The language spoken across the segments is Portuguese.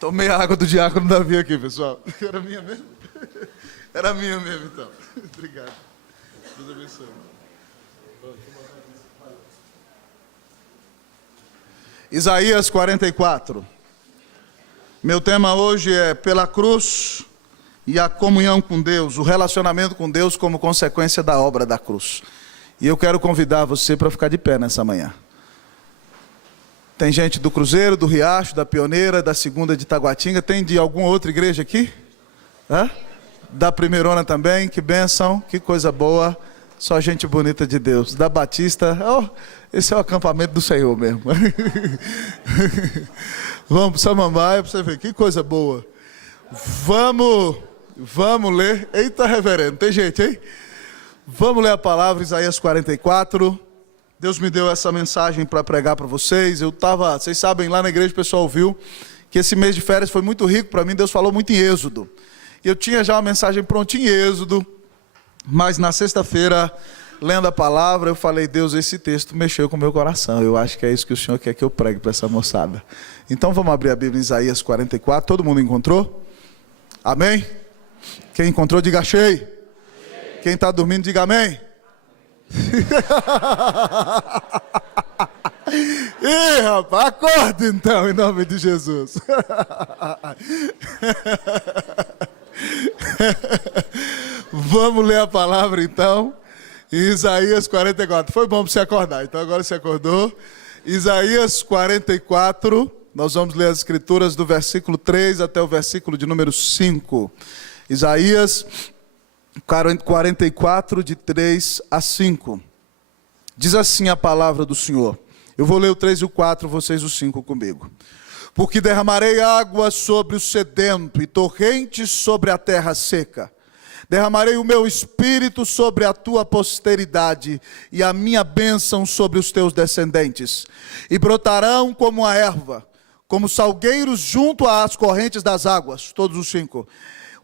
Tomei a água do diácono Davi aqui, pessoal. Era minha mesmo? Era minha mesmo, então. Obrigado. Deus abençoe. Isaías 44. Meu tema hoje é pela cruz e a comunhão com Deus, o relacionamento com Deus como consequência da obra da cruz. E eu quero convidar você para ficar de pé nessa manhã. Tem gente do Cruzeiro, do Riacho, da Pioneira, da Segunda de Taguatinga. Tem de alguma outra igreja aqui? Hã? Da Primeirona também, que bênção, que coisa boa. Só gente bonita de Deus. Da Batista, esse é o acampamento do Senhor mesmo. Vamos para Samambaia para você ver, que coisa boa. Vamos ler. Eita, reverendo, tem gente, hein? Vamos ler a palavra, Isaías 44. Deus me deu essa mensagem para pregar para vocês. Vocês sabem, lá na igreja o pessoal ouviu que esse mês de férias foi muito rico para mim. Deus falou muito em Êxodo. E eu tinha já uma mensagem prontinha em Êxodo, mas na sexta-feira, lendo a palavra, eu falei, Deus, esse texto mexeu com o meu coração. Eu acho que é isso que o Senhor quer que eu pregue para essa moçada. Então vamos abrir a Bíblia em Isaías 44. Todo mundo encontrou? Amém? Quem encontrou, diga achei. Quem está dormindo, diga amém. Ih, rapaz, acorda então, em nome de Jesus. Vamos ler a palavra então, Isaías 44. Foi bom para você acordar, então agora você acordou. Isaías 44, nós vamos ler as escrituras do versículo 3 até o versículo de número 5. Isaías 44, de 3 a 5. Diz assim a palavra do Senhor. Eu vou ler o 3 e o 4, vocês o 5 comigo. Porque derramarei água sobre o sedento e torrentes sobre a terra seca. Derramarei o meu espírito sobre a tua posteridade e a minha bênção sobre os teus descendentes. E brotarão como a erva, como salgueiros junto às correntes das águas. Todos os 5.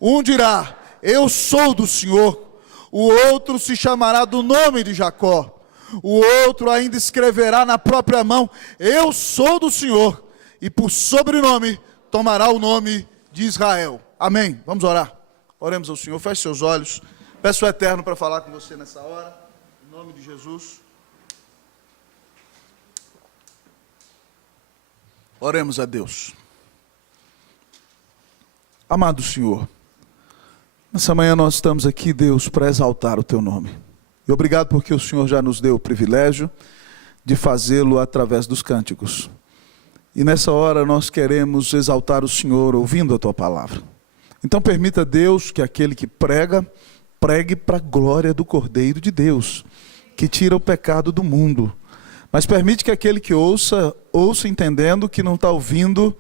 Um dirá, eu sou do Senhor. O outro se chamará do nome de Jacó. O outro ainda escreverá na própria mão, eu sou do Senhor. E por sobrenome tomará o nome de Israel. Amém. Vamos orar. Oremos ao Senhor. Feche seus olhos. Peço o Eterno para falar com você nessa hora. Em nome de Jesus. Oremos a Deus. Amado Senhor, nessa manhã nós estamos aqui, Deus, para exaltar o Teu nome. E obrigado porque o Senhor já nos deu o privilégio de fazê-lo através dos cânticos. E nessa hora nós queremos exaltar o Senhor ouvindo a Tua palavra. Então permita, Deus, que aquele que prega, pregue para a glória do Cordeiro de Deus, que tira o pecado do mundo. Mas permite que aquele que ouça entendendo que não está ouvindo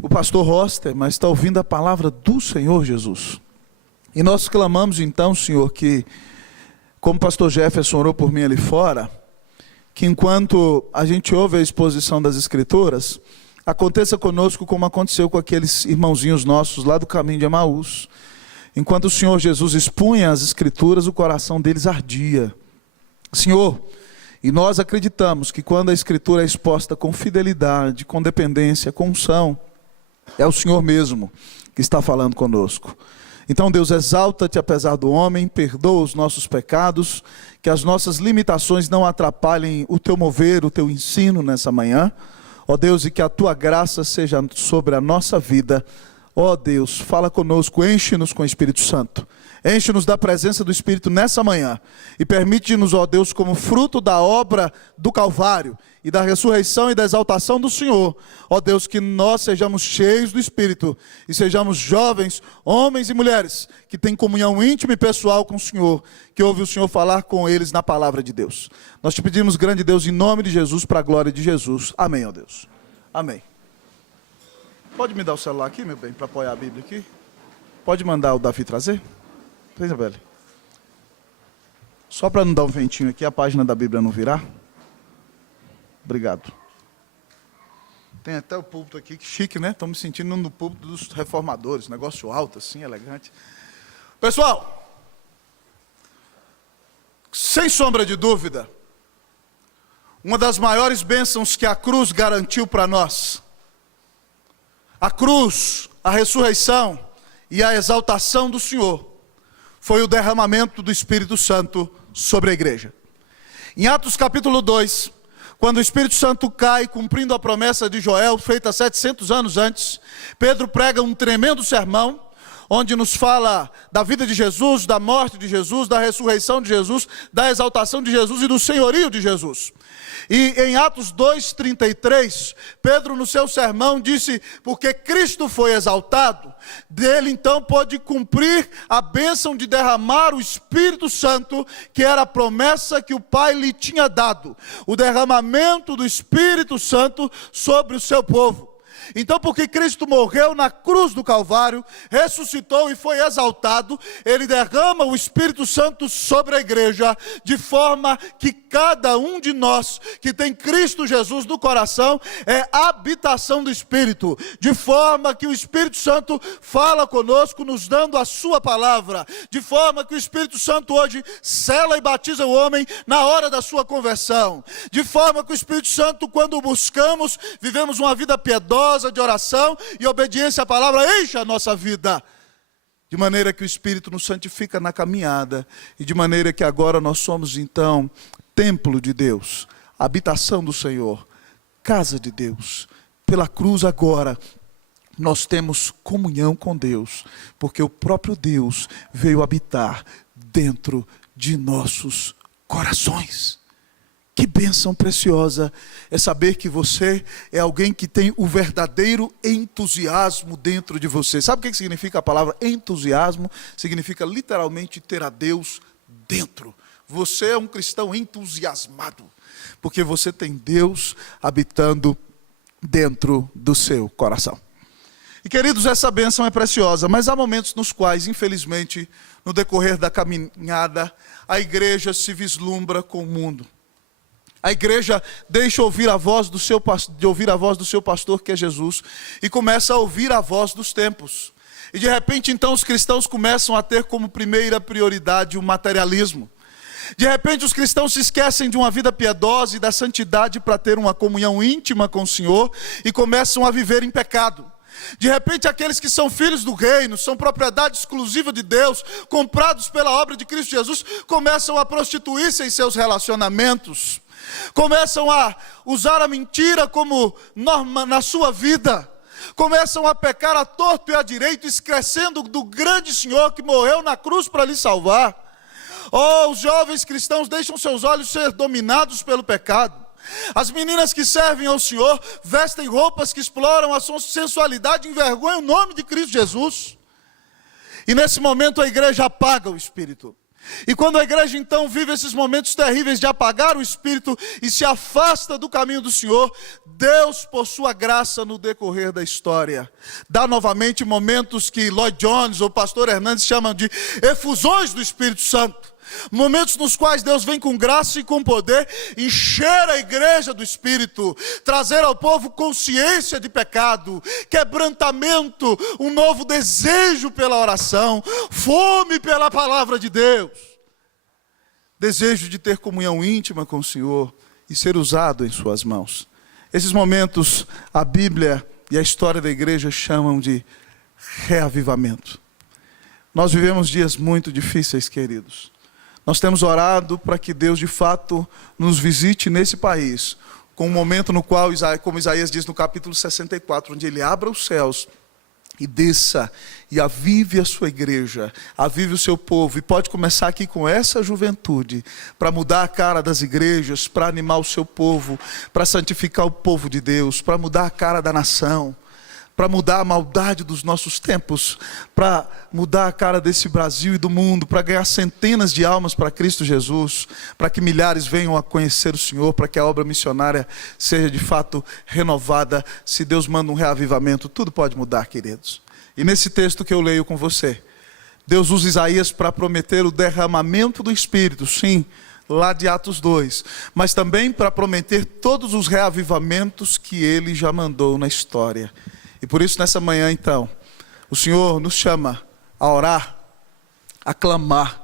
o pastor Roster, mas está ouvindo a palavra do Senhor Jesus. E nós clamamos então, Senhor, que, como o pastor Jefferson orou por mim ali fora, que enquanto a gente ouve a exposição das Escrituras, aconteça conosco como aconteceu com aqueles irmãozinhos nossos lá do caminho de Emaús. Enquanto o Senhor Jesus expunha as Escrituras, o coração deles ardia. Senhor, e nós acreditamos que quando a Escritura é exposta com fidelidade, com dependência, com unção, é o Senhor mesmo que está falando conosco. Então, Deus, exalta-te apesar do homem, perdoa os nossos pecados, que as nossas limitações não atrapalhem o teu mover, o teu ensino nessa manhã. Ó Deus, e que a tua graça seja sobre a nossa vida. Ó Deus, fala conosco, enche-nos com o Espírito Santo. Enche-nos da presença do Espírito nessa manhã. E permite-nos, ó Deus, como fruto da obra do Calvário e da ressurreição e da exaltação do Senhor, ó Deus, que nós sejamos cheios do Espírito e sejamos jovens, homens e mulheres, que têm comunhão íntima e pessoal com o Senhor, que ouve o Senhor falar com eles na palavra de Deus. Nós te pedimos, grande Deus, em nome de Jesus, para a glória de Jesus. Amém, ó Deus. Amém. Pode me dar o celular aqui, meu bem, para apoiar a Bíblia aqui? Pode mandar o Davi trazer? Isabelle. Só para não dar um ventinho aqui, a página da Bíblia não virar. Obrigado. Tem até o púlpito aqui, que chique, né? Estou me sentindo no púlpito dos reformadores, negócio alto assim, elegante. Pessoal, sem sombra de dúvida, uma das maiores bênçãos que a cruz garantiu para nós A cruz, a ressurreição e a exaltação do Senhor foi o derramamento do Espírito Santo sobre a igreja. Em Atos capítulo 2, quando o Espírito Santo cai, cumprindo a promessa de Joel, feita 700 anos antes, Pedro prega um tremendo sermão, onde nos fala da vida de Jesus, da morte de Jesus, da ressurreição de Jesus, da exaltação de Jesus e do senhorio de Jesus. E em Atos 2:33, Pedro no seu sermão disse, porque Cristo foi exaltado, dele então pôde cumprir a bênção de derramar o Espírito Santo, que era a promessa que o Pai lhe tinha dado, o derramamento do Espírito Santo sobre o seu povo. Então, porque Cristo morreu na cruz do Calvário, ressuscitou e foi exaltado, Ele derrama o Espírito Santo sobre a igreja, de forma que cada um de nós que tem Cristo Jesus no coração é habitação do Espírito, de forma que o Espírito Santo fala conosco, nos dando a sua palavra, de forma que o Espírito Santo hoje sela e batiza o homem na hora da sua conversão, de forma que o Espírito Santo, quando o buscamos, vivemos uma vida piedosa, de oração e obediência à palavra, enche a nossa vida, de maneira que o Espírito nos santifica na caminhada, e de maneira que agora nós somos então templo de Deus, habitação do Senhor, casa de Deus. Pela cruz agora nós temos comunhão com Deus, porque o próprio Deus veio habitar dentro de nossos corações. Que bênção preciosa é saber que você é alguém que tem o verdadeiro entusiasmo dentro de você. Sabe o que significa a palavra entusiasmo? Significa literalmente ter a Deus dentro. Você é um cristão entusiasmado, porque você tem Deus habitando dentro do seu coração. E queridos, essa bênção é preciosa, mas há momentos nos quais, infelizmente, no decorrer da caminhada, a igreja se vislumbra com o mundo. A igreja deixa de ouvir a voz do seu pastor, que é Jesus, e começa a ouvir a voz dos tempos. E de repente, então, os cristãos começam a ter como primeira prioridade o materialismo. De repente, os cristãos se esquecem de uma vida piedosa e da santidade para ter uma comunhão íntima com o Senhor e começam a viver em pecado. De repente, aqueles que são filhos do reino, são propriedade exclusiva de Deus, comprados pela obra de Cristo Jesus, começam a prostituir-se em seus relacionamentos. Começam a usar a mentira como norma na sua vida, começam a pecar à torto e à direito, esquecendo do grande Senhor que morreu na cruz para lhe salvar. Os jovens cristãos deixam seus olhos ser dominados pelo pecado. As meninas que servem ao Senhor vestem roupas que exploram a sua sensualidade e envergonham o nome de Cristo Jesus. E nesse momento a igreja apaga o Espírito. E quando a igreja então vive esses momentos terríveis de apagar o Espírito e se afasta do caminho do Senhor, Deus, por sua graça no decorrer da história, dá novamente momentos que Lloyd Jones ou pastor Hernandes chamam de efusões do Espírito Santo. Momentos nos quais Deus vem com graça e com poder encher a igreja do Espírito, trazer ao povo consciência de pecado, quebrantamento, um novo desejo pela oração, fome pela palavra de Deus, desejo de ter comunhão íntima com o Senhor e ser usado em suas mãos. Esses momentos a Bíblia e a história da igreja chamam de reavivamento. Nós vivemos dias muito difíceis, queridos. Nós temos orado para que Deus de fato nos visite nesse país, com um momento no qual, como Isaías diz no capítulo 64, onde Ele abra os céus e desça e avive a sua igreja, avive o seu povo. E pode começar aqui com essa juventude, para mudar a cara das igrejas, para animar o seu povo, para santificar o povo de Deus, para mudar a cara da nação, para mudar a maldade dos nossos tempos, para mudar a cara desse Brasil e do mundo, para ganhar centenas de almas para Cristo Jesus, para que milhares venham a conhecer o Senhor, para que a obra missionária seja de fato renovada. Se Deus manda um reavivamento, tudo pode mudar, queridos. E nesse texto que eu leio com você, Deus usa Isaías para prometer o derramamento do Espírito, sim, lá de Atos 2, mas também para prometer todos os reavivamentos que Ele já mandou na história. E por isso nessa manhã então, o Senhor nos chama a orar, a clamar,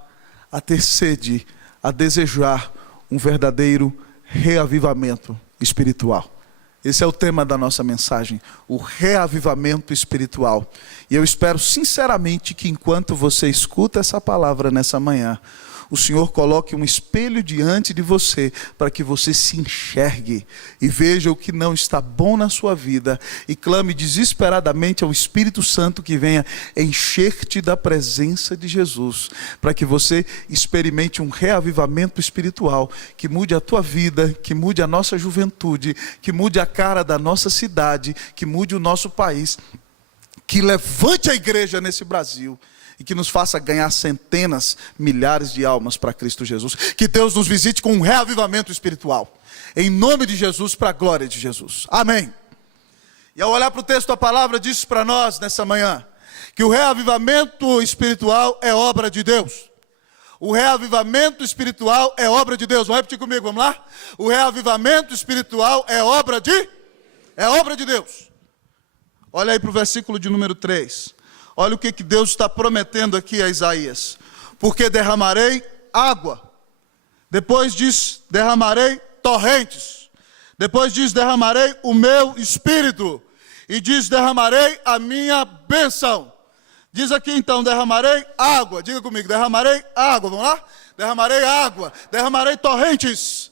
a ter sede, a desejar um verdadeiro reavivamento espiritual. Esse é o tema da nossa mensagem, o reavivamento espiritual. E eu espero sinceramente que enquanto você escuta essa palavra nessa manhã, o Senhor coloque um espelho diante de você, para que você se enxergue e veja o que não está bom na sua vida, e clame desesperadamente ao Espírito Santo que venha encher-te da presença de Jesus, para que você experimente um reavivamento espiritual, que mude a tua vida, que mude a nossa juventude, que mude a cara da nossa cidade, que mude o nosso país, que levante a igreja nesse Brasil, e que nos faça ganhar centenas, milhares de almas para Cristo Jesus. Que Deus nos visite com um reavivamento espiritual. Em nome de Jesus, para a glória de Jesus. Amém. E ao olhar para o texto, a palavra diz para nós nessa manhã, que o reavivamento espiritual é obra de Deus. O reavivamento espiritual é obra de Deus. Vamos repetir comigo, vamos lá? O reavivamento espiritual é obra de Deus. Olha aí para o versículo de número 3. Olha o que Deus está prometendo aqui a Isaías. Porque derramarei água. Depois diz, derramarei torrentes. Depois diz, derramarei o meu espírito. E diz, derramarei a minha bênção. Diz aqui então, derramarei água. Diga comigo, derramarei água. Vamos lá? Derramarei água. Derramarei torrentes.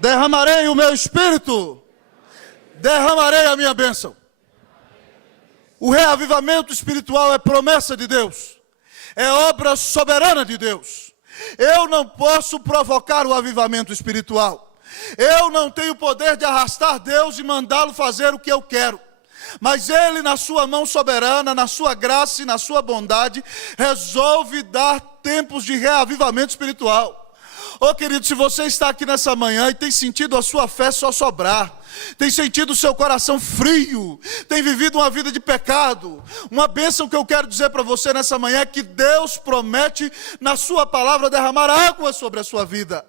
Derramarei o meu espírito. Derramarei a minha bênção. O reavivamento espiritual é promessa de Deus, é obra soberana de Deus. Eu não posso provocar o avivamento espiritual, eu não tenho poder de arrastar Deus e mandá-lo fazer o que eu quero, mas Ele, na sua mão soberana, na sua graça e na sua bondade, resolve dar tempos de reavivamento espiritual. Oh querido, se você está aqui nessa manhã e tem sentido a sua fé só sobrar, tem sentido o seu coração frio, tem vivido uma vida de pecado, uma bênção que eu quero dizer para você nessa manhã é que Deus promete na sua palavra derramar água sobre a sua vida.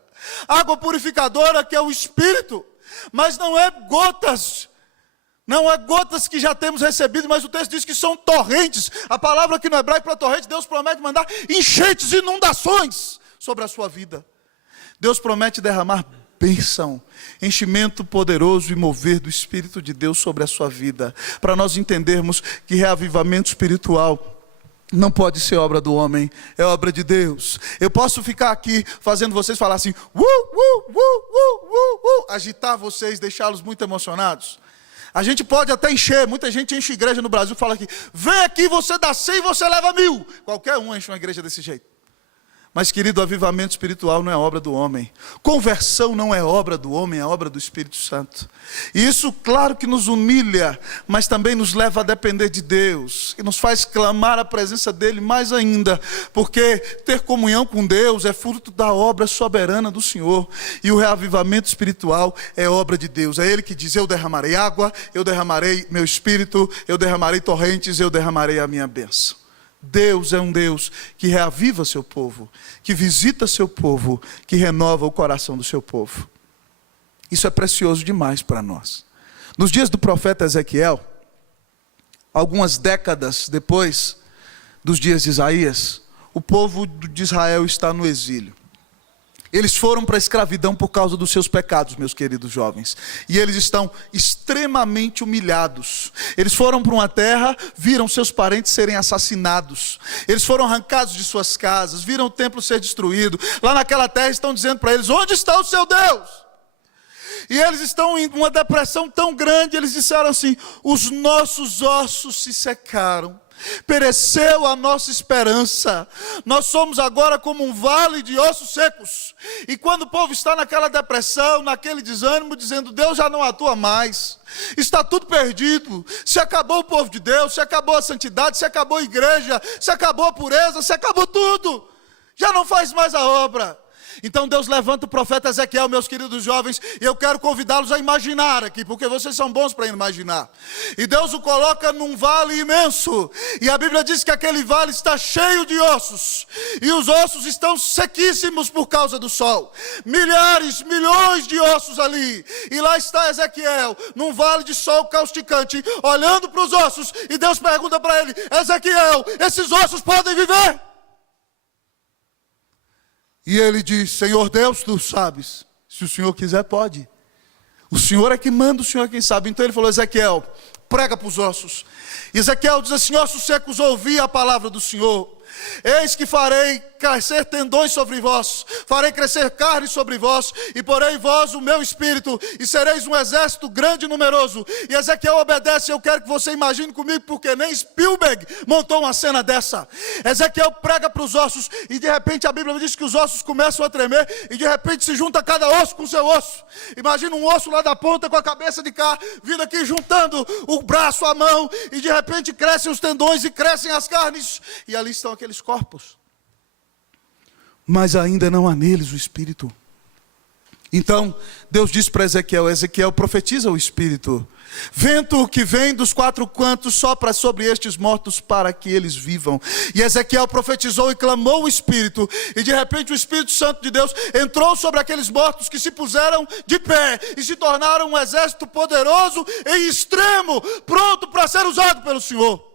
Água purificadora, que é o Espírito, mas não é gotas. Não é gotas que já temos recebido, mas o texto diz que são torrentes. A palavra aqui no hebraico para torrente, Deus promete mandar enchentes, inundações sobre a sua vida. Deus promete derramar bênção, enchimento poderoso e mover do Espírito de Deus sobre a sua vida, para nós entendermos que reavivamento espiritual não pode ser obra do homem, é obra de Deus. Eu posso ficar aqui fazendo vocês falar assim, agitar vocês, deixá-los muito emocionados. A gente pode até encher, muita gente enche igreja no Brasil, fala aqui, vem aqui, você dá 100 e você leva 1000. Qualquer um enche uma igreja desse jeito. Mas querido, avivamento espiritual não é obra do homem. Conversão não é obra do homem, é obra do Espírito Santo. E isso, claro que nos humilha, mas também nos leva a depender de Deus. E nos faz clamar a presença dEle mais ainda. Porque ter comunhão com Deus é fruto da obra soberana do Senhor. E o reavivamento espiritual é obra de Deus. É Ele que diz, eu derramarei água, eu derramarei meu espírito, eu derramarei torrentes, eu derramarei a minha bênção. Deus é um Deus que reaviva seu povo, que visita seu povo, que renova o coração do seu povo. Isso é precioso demais para nós. Nos dias do profeta Ezequiel, algumas décadas depois dos dias de Isaías, o povo de Israel está no exílio. Eles foram para a escravidão por causa dos seus pecados, meus queridos jovens. E eles estão extremamente humilhados. Eles foram para uma terra, viram seus parentes serem assassinados. Eles foram arrancados de suas casas, viram o templo ser destruído. Lá naquela terra estão dizendo para eles, onde está o seu Deus? E eles estão em uma depressão tão grande, eles disseram assim, os nossos ossos se secaram. Pereceu a nossa esperança, nós somos agora como um vale de ossos secos. E quando o povo está naquela depressão, naquele desânimo, dizendo Deus já não atua mais, está tudo perdido, se acabou o povo de Deus, se acabou a santidade, se acabou a igreja, se acabou a pureza, se acabou tudo, já não faz mais a obra. Então Deus levanta o profeta Ezequiel, meus queridos jovens, e eu quero convidá-los a imaginar aqui, porque vocês são bons para imaginar. E Deus o coloca num vale imenso, e a Bíblia diz que aquele vale está cheio de ossos, e os ossos estão sequíssimos por causa do sol. Milhares, milhões de ossos ali, e lá está Ezequiel, num vale de sol causticante, olhando para os ossos, e Deus pergunta para ele, Ezequiel, esses ossos podem viver? E ele diz, Senhor Deus, tu sabes, se o Senhor quiser pode. O Senhor é que manda, o Senhor é quem sabe. Então ele falou: Ezequiel, prega para os ossos. E Ezequiel diz assim: ossos secos, ouvi a palavra do Senhor. Eis que farei crescer tendões sobre vós, farei crescer carne sobre vós, e porei em vós o meu espírito, e sereis um exército grande e numeroso. E Ezequiel obedece. Eu quero que você imagine comigo, porque nem Spielberg montou uma cena dessa. Ezequiel prega para os ossos, e de repente a Bíblia diz que os ossos começam a tremer, e de repente se junta cada osso com seu osso. Imagina um osso lá da ponta com a cabeça de cá, vindo aqui juntando o braço, a mão, e de repente crescem os tendões e crescem as carnes, e ali estão aqueles corpos, mas ainda não há neles o Espírito. Então Deus diz para Ezequiel: Ezequiel, profetiza o Espírito. Vento que vem dos quatro cantos sopra sobre estes mortos para que eles vivam. E Ezequiel profetizou e clamou o Espírito, e de repente o Espírito Santo de Deus entrou sobre aqueles mortos, que se puseram de pé e se tornaram um exército poderoso e extremo, pronto para ser usado pelo Senhor.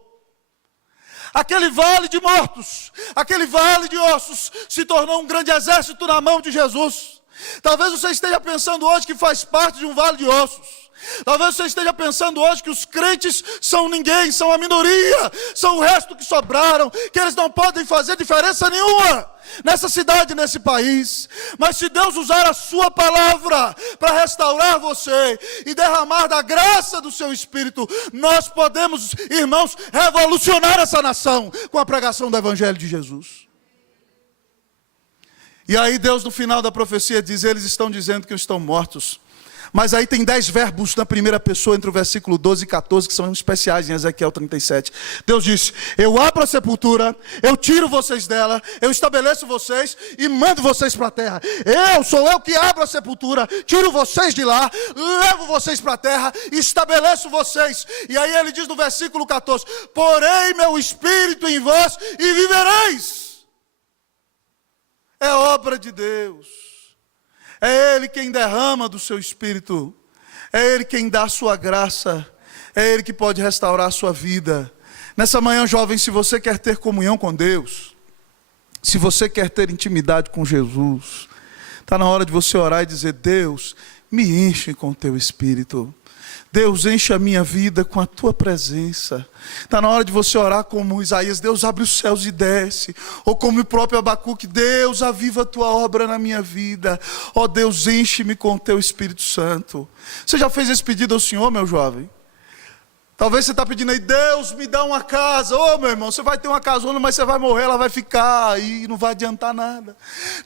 Aquele vale de mortos, aquele vale de ossos, se tornou um grande exército na mão de Jesus. Talvez você esteja pensando hoje que faz parte de um vale de ossos. Talvez você esteja pensando hoje que os crentes são ninguém, são a minoria, são o resto que sobraram, que eles não podem fazer diferença nenhuma nessa cidade, nesse país. Mas se Deus usar a sua palavra para restaurar você e derramar da graça do seu Espírito, nós podemos, irmãos, revolucionar essa nação com a pregação do Evangelho de Jesus. E aí Deus, no final da profecia, diz: eles estão dizendo que estão mortos. Mas aí tem 10 verbos na primeira pessoa, entre o versículo 12 e 14, que são especiais em Ezequiel 37. Deus disse: eu abro a sepultura, eu tiro vocês dela, eu estabeleço vocês e mando vocês para a terra. Sou eu que abro a sepultura, tiro vocês de lá, levo vocês para a terra, estabeleço vocês. E aí ele diz no versículo 14: porei meu espírito em vós e vivereis. É obra de Deus. É Ele quem derrama do seu Espírito, é Ele quem dá a sua graça, é Ele que pode restaurar a sua vida. Nessa manhã, jovem, se você quer ter comunhão com Deus, se você quer ter intimidade com Jesus, está na hora de você orar e dizer: Deus, me enche com o teu Espírito. Deus, enche a minha vida com a tua presença. Está na hora de você orar como Isaías: Deus, abre os céus e desce. Ou como o próprio Abacuque: Deus, aviva a tua obra na minha vida. Ó Deus, enche-me com o teu Espírito Santo. Você já fez esse pedido ao Senhor, meu jovem? Talvez você está pedindo aí: Deus, me dá uma casa. Ô, meu irmão, você vai ter uma casona, mas você vai morrer, ela vai ficar e não vai adiantar nada.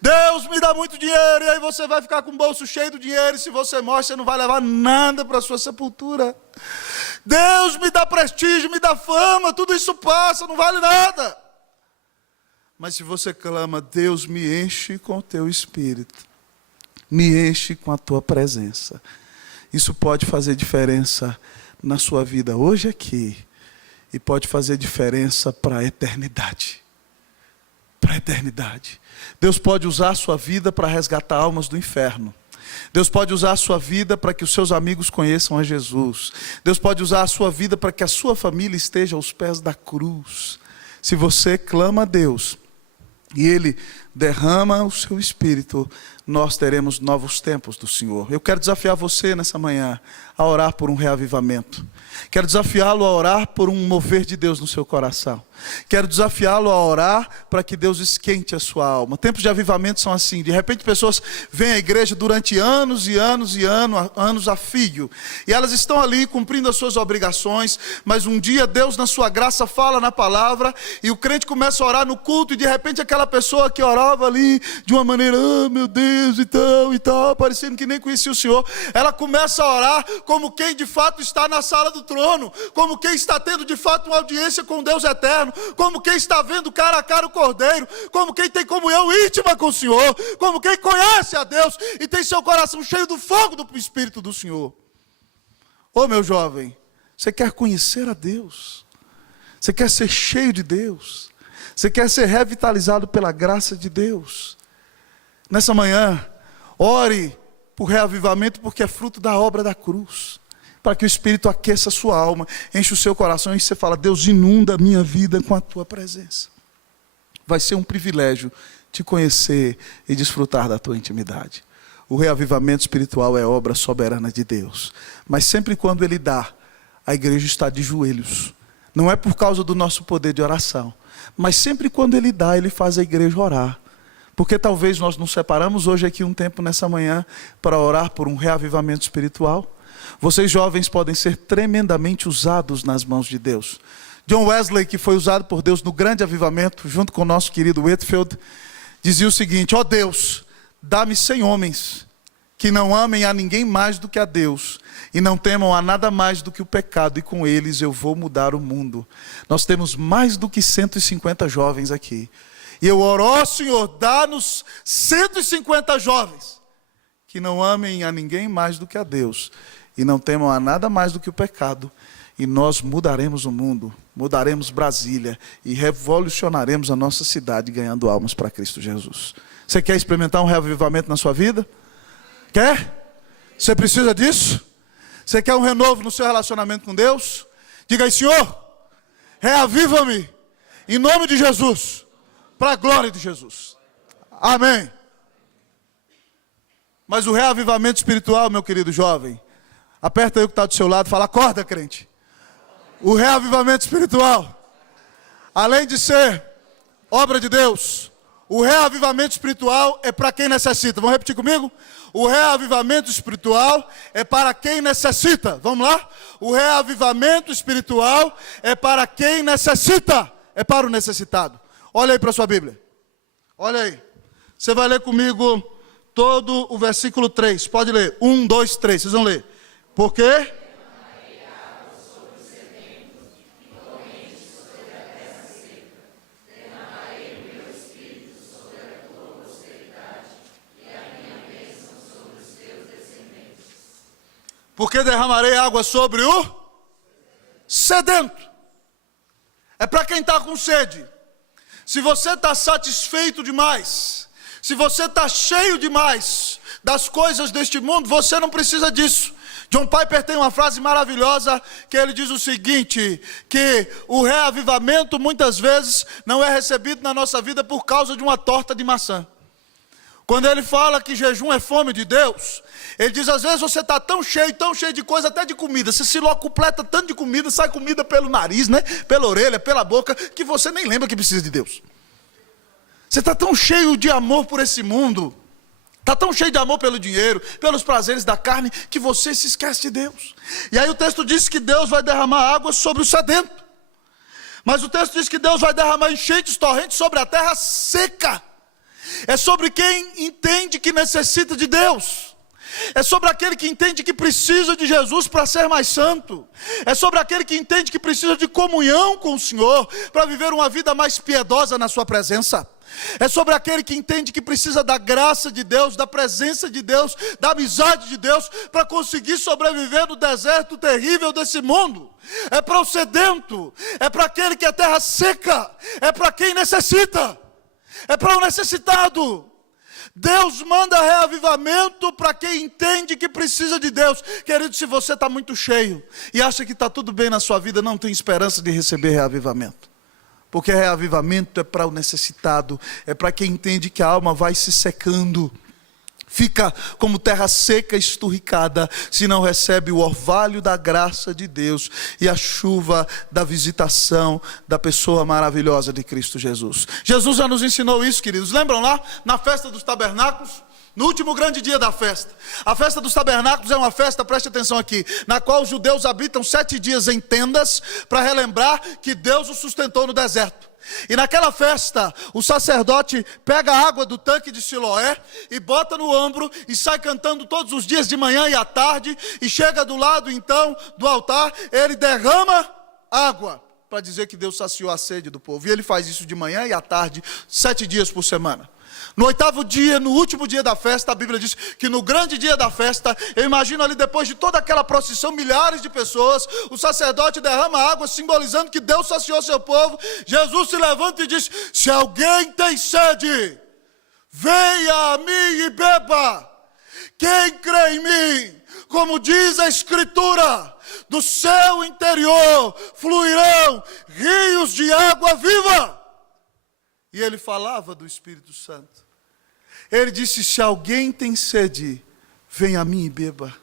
Deus, me dá muito dinheiro, e aí você vai ficar com o bolso cheio de dinheiro, e se você morre, você não vai levar nada para a sua sepultura. Deus, me dá prestígio, me dá fama, tudo isso passa, não vale nada. Mas se você clama: Deus, me enche com o teu Espírito, me enche com a tua presença, isso pode fazer diferença na sua vida hoje aqui, e pode fazer diferença para a eternidade. Para a eternidade. Deus pode usar a sua vida para resgatar almas do inferno. Deus pode usar a sua vida para que os seus amigos conheçam a Jesus. Deus pode usar a sua vida para que a sua família esteja aos pés da cruz. Se você clama a Deus e Ele derrama o seu Espírito, nós teremos novos tempos do Senhor. Eu quero desafiar você nessa manhã a orar por um reavivamento. Quero desafiá-lo a orar por um mover de Deus no seu coração. Quero desafiá-lo a orar para que Deus esquente a sua alma. Tempos de avivamento são assim: de repente pessoas vêm à igreja durante anos e anos e anos a fio, e elas estão ali cumprindo as suas obrigações, mas um dia Deus, na sua graça, fala na palavra, e o crente começa a orar no culto, e de repente aquela pessoa que orava ali de uma maneira: ah, meu Deus, e tal, parecendo que nem conhecia o Senhor, ela começa a orar como quem de fato está na sala do trono, como quem está tendo de fato uma audiência com Deus eterno, como quem está vendo cara a cara o Cordeiro, como quem tem comunhão íntima com o Senhor, como quem conhece a Deus e tem seu coração cheio do fogo do Espírito do Senhor. Ô meu jovem, você quer conhecer a Deus? Você quer ser cheio de Deus? Você quer ser revitalizado pela graça de Deus? Nessa manhã, ore por reavivamento, porque é fruto da obra da cruz, para que o Espírito aqueça a sua alma, enche o seu coração, e você fala: Deus, inunda a minha vida com a tua presença. Vai ser um privilégio te conhecer e desfrutar da tua intimidade. O reavivamento espiritual é obra soberana de Deus. Mas sempre quando Ele dá, a igreja está de joelhos. Não é por causa do nosso poder de oração. Mas sempre quando Ele dá, Ele faz a igreja orar. Porque talvez nós nos separamos hoje aqui um tempo nessa manhã para orar por um reavivamento espiritual. Vocês jovens podem ser tremendamente usados nas mãos de Deus. John Wesley, que foi usado por Deus no grande avivamento, junto com o nosso querido Whitefield, dizia o seguinte: ó Deus, dá-me 100 homens que não amem a ninguém mais do que a Deus e não temam a nada mais do que o pecado, e com eles eu vou mudar o mundo. Nós temos mais do que 150 jovens aqui. E eu oro: ó Senhor, dá-nos 150 jovens que não amem a ninguém mais do que a Deus e não temam a nada mais do que o pecado, e nós mudaremos o mundo, mudaremos Brasília e revolucionaremos a nossa cidade ganhando almas para Cristo Jesus. Você quer experimentar um reavivamento na sua vida? Quer? Você precisa disso? Você quer um renovo no seu relacionamento com Deus? Diga aí: Senhor, reaviva-me em nome de Jesus, para a glória de Jesus. Amém. Mas o reavivamento espiritual, meu querido jovem, aperta aí o que está do seu lado e fala: acorda, crente. O reavivamento espiritual, além de ser obra de Deus, o reavivamento espiritual é para quem necessita. Vamos repetir comigo? O reavivamento espiritual é para quem necessita. Vamos lá? O reavivamento espiritual é para quem necessita. É para o necessitado. Olha aí para a sua Bíblia. Olha aí. Você vai ler comigo todo o versículo 3. Pode ler. 1, 2, 3. Vocês vão ler. Por quê? Porque derramarei água sobre o sedento. É para quem está com sede. Se você está satisfeito demais, se você está cheio demais das coisas deste mundo, você não precisa disso. John Piper tem uma frase maravilhosa que ele diz o seguinte: que o reavivamento muitas vezes não é recebido na nossa vida por causa de uma torta de maçã. Quando ele fala que jejum é fome de Deus, ele diz: às vezes você está tão cheio de coisa, até de comida, você se locupleta tanto de comida, sai comida pelo nariz, né? Pela orelha, pela boca, que você nem lembra que precisa de Deus. Você está tão cheio de amor por esse mundo, está tão cheio de amor pelo dinheiro, pelos prazeres da carne, que você se esquece de Deus. E aí o texto diz que Deus vai derramar água sobre o sedento. Mas o texto diz que Deus vai derramar enchentes, torrentes sobre a terra seca. É sobre quem entende que necessita de Deus. É sobre aquele que entende que precisa de Jesus para ser mais santo. É sobre aquele que entende que precisa de comunhão com o Senhor para viver uma vida mais piedosa na sua presença. É sobre aquele que entende que precisa da graça de Deus, da presença de Deus, da amizade de Deus, para conseguir sobreviver no deserto terrível desse mundo. É para o sedento, é para aquele que é terra seca, é para quem necessita, é para o necessitado. Deus manda reavivamento para quem entende que precisa de Deus. Querido, se você está muito cheio e acha que está tudo bem na sua vida, não tem esperança de receber reavivamento. Porque reavivamento é para o necessitado, é para quem entende que a alma vai se secando, fica como terra seca, esturricada, se não recebe o orvalho da graça de Deus e a chuva da visitação da pessoa maravilhosa de Cristo Jesus. Jesus já nos ensinou isso, queridos. Lembram lá na festa dos tabernáculos? No último grande dia da festa. A festa dos tabernáculos é uma festa, preste atenção aqui, na qual os judeus habitam 7 dias em tendas, para relembrar que Deus os sustentou no deserto. E naquela festa, o sacerdote pega a água do tanque de Siloé e bota no ombro e sai cantando todos os dias de manhã e à tarde, e chega do lado então do altar, ele derrama água para dizer que Deus saciou a sede do povo. E ele faz isso de manhã e à tarde, 7 dias por semana. No 8º dia, no último dia da festa, a Bíblia diz que no grande dia da festa, eu imagino ali depois de toda aquela procissão, milhares de pessoas, o sacerdote derrama água, simbolizando que Deus saciou seu povo. Jesus se levanta e diz: se alguém tem sede, venha a mim e beba. Quem crê em mim, como diz a Escritura, do seu interior fluirão rios de água viva. E ele falava do Espírito Santo. Ele disse: se alguém tem sede, venha a mim e beba.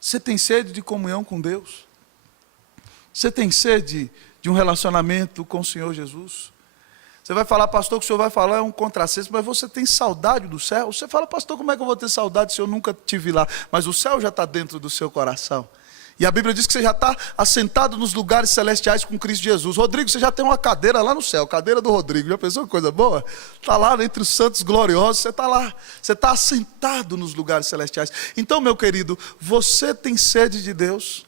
Você tem sede de comunhão com Deus? Você tem sede de um relacionamento com o Senhor Jesus? Você vai falar: pastor, o que o senhor vai falar é um contrassenso, mas você tem saudade do céu? Você fala: pastor, como é que eu vou ter saudade se eu nunca estive lá? Mas o céu já está dentro do seu coração. E a Bíblia diz que você já está assentado nos lugares celestiais com Cristo Jesus. Rodrigo, você já tem uma cadeira lá no céu, cadeira do Rodrigo. Já pensou que coisa boa? Está lá entre os santos gloriosos, você está lá. Você está assentado nos lugares celestiais. Então, meu querido, você tem sede de Deus?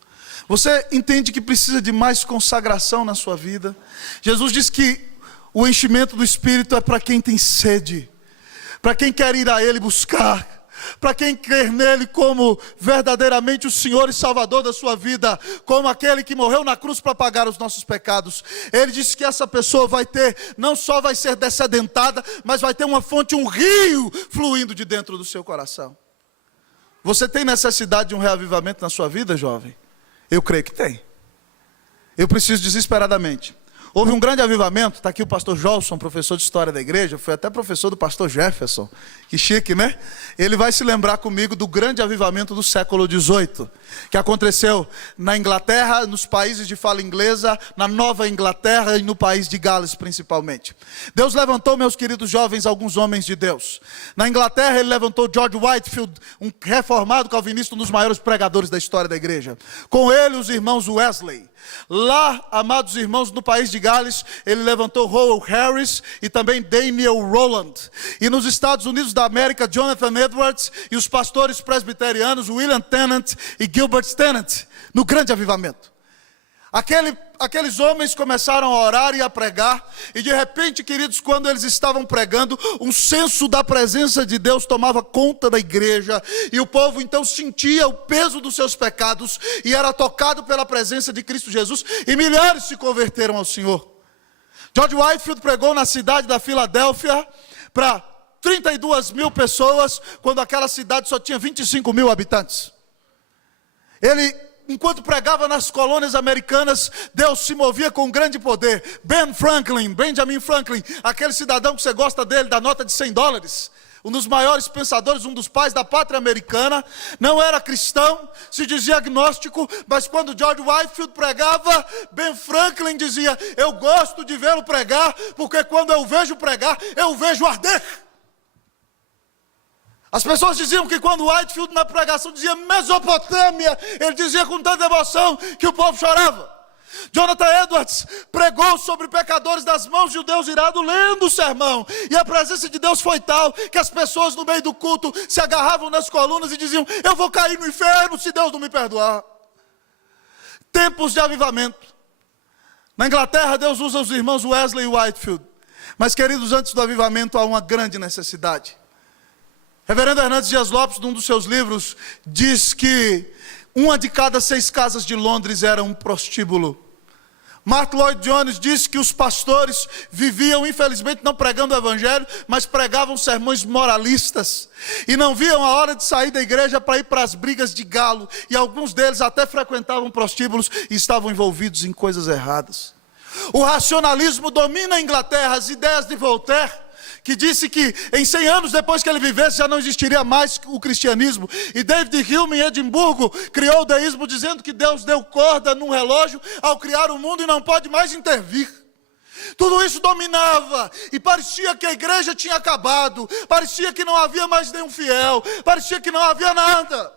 Você entende que precisa de mais consagração na sua vida? Jesus disse que o enchimento do Espírito é para quem tem sede, para quem quer ir a Ele buscar, para quem crer nele como verdadeiramente o Senhor e Salvador da sua vida, como aquele que morreu na cruz para pagar os nossos pecados. Ele disse que essa pessoa vai ter, não só vai ser dessedentada, mas vai ter uma fonte, um rio fluindo de dentro do seu coração. Você tem necessidade de um reavivamento na sua vida, jovem? Eu creio que tem. Eu preciso desesperadamente. Houve um grande avivamento, está aqui o pastor Jolson, professor de história da igreja, foi até professor do pastor Jefferson, que chique, né? Ele vai se lembrar comigo do grande avivamento do século XVIII, que aconteceu na Inglaterra, nos países de fala inglesa, na Nova Inglaterra e no país de Gales principalmente. Deus levantou, meus queridos jovens, alguns homens de Deus. Na Inglaterra ele levantou George Whitefield, um reformado calvinista, um dos maiores pregadores da história da igreja. Com ele os irmãos Wesley. Lá, amados irmãos, no país de Gales, ele levantou Howell Harris e também Daniel Rowland. E nos Estados Unidos da América, Jonathan Edwards e os pastores presbiterianos William Tennant e Gilbert Tennant, no grande avivamento. Aqueles homens começaram a orar e a pregar, e de repente, queridos, quando eles estavam pregando, um senso da presença de Deus tomava conta da igreja, e o povo então sentia o peso dos seus pecados, e era tocado pela presença de Cristo Jesus, e milhares se converteram ao Senhor. George Whitefield pregou na cidade da Filadélfia para 32 mil pessoas, quando aquela cidade só tinha 25 mil habitantes. Enquanto pregava nas colônias americanas, Deus se movia com grande poder. Benjamin Franklin, aquele cidadão que você gosta dele, da nota de $100, um dos maiores pensadores, um dos pais da pátria americana, não era cristão, se dizia agnóstico, mas quando George Whitefield pregava, Ben Franklin dizia: eu gosto de vê-lo pregar, porque quando eu vejo pregar, eu vejo arder. As pessoas diziam que quando Whitefield na pregação dizia Mesopotâmia, ele dizia com tanta emoção que o povo chorava. Jonathan Edwards pregou sobre pecadores das mãos de um Deus irado, lendo o sermão, e a presença de Deus foi tal que as pessoas no meio do culto se agarravam nas colunas e diziam: eu vou cair no inferno se Deus não me perdoar. Tempos de avivamento. Na Inglaterra Deus usa os irmãos Wesley e Whitefield, mas queridos, antes do avivamento há uma grande necessidade. Reverendo Hernandes Dias Lopes, num dos seus livros, diz que 1 de cada 6 casas de Londres era um prostíbulo. Mark Lloyd Jones disse que os pastores viviam, infelizmente, não pregando o evangelho, mas pregavam sermões moralistas. E não viam a hora de sair da igreja para ir para as brigas de galo. E alguns deles até frequentavam prostíbulos e estavam envolvidos em coisas erradas. O racionalismo domina a Inglaterra, as ideias de Voltaire, que disse que em 100 anos depois que ele vivesse já não existiria mais o cristianismo. E David Hume em Edimburgo criou o deísmo dizendo que Deus deu corda num relógio ao criar o mundo e não pode mais intervir. Tudo isso dominava e parecia que a igreja tinha acabado, parecia que não havia mais nenhum fiel, parecia que não havia nada.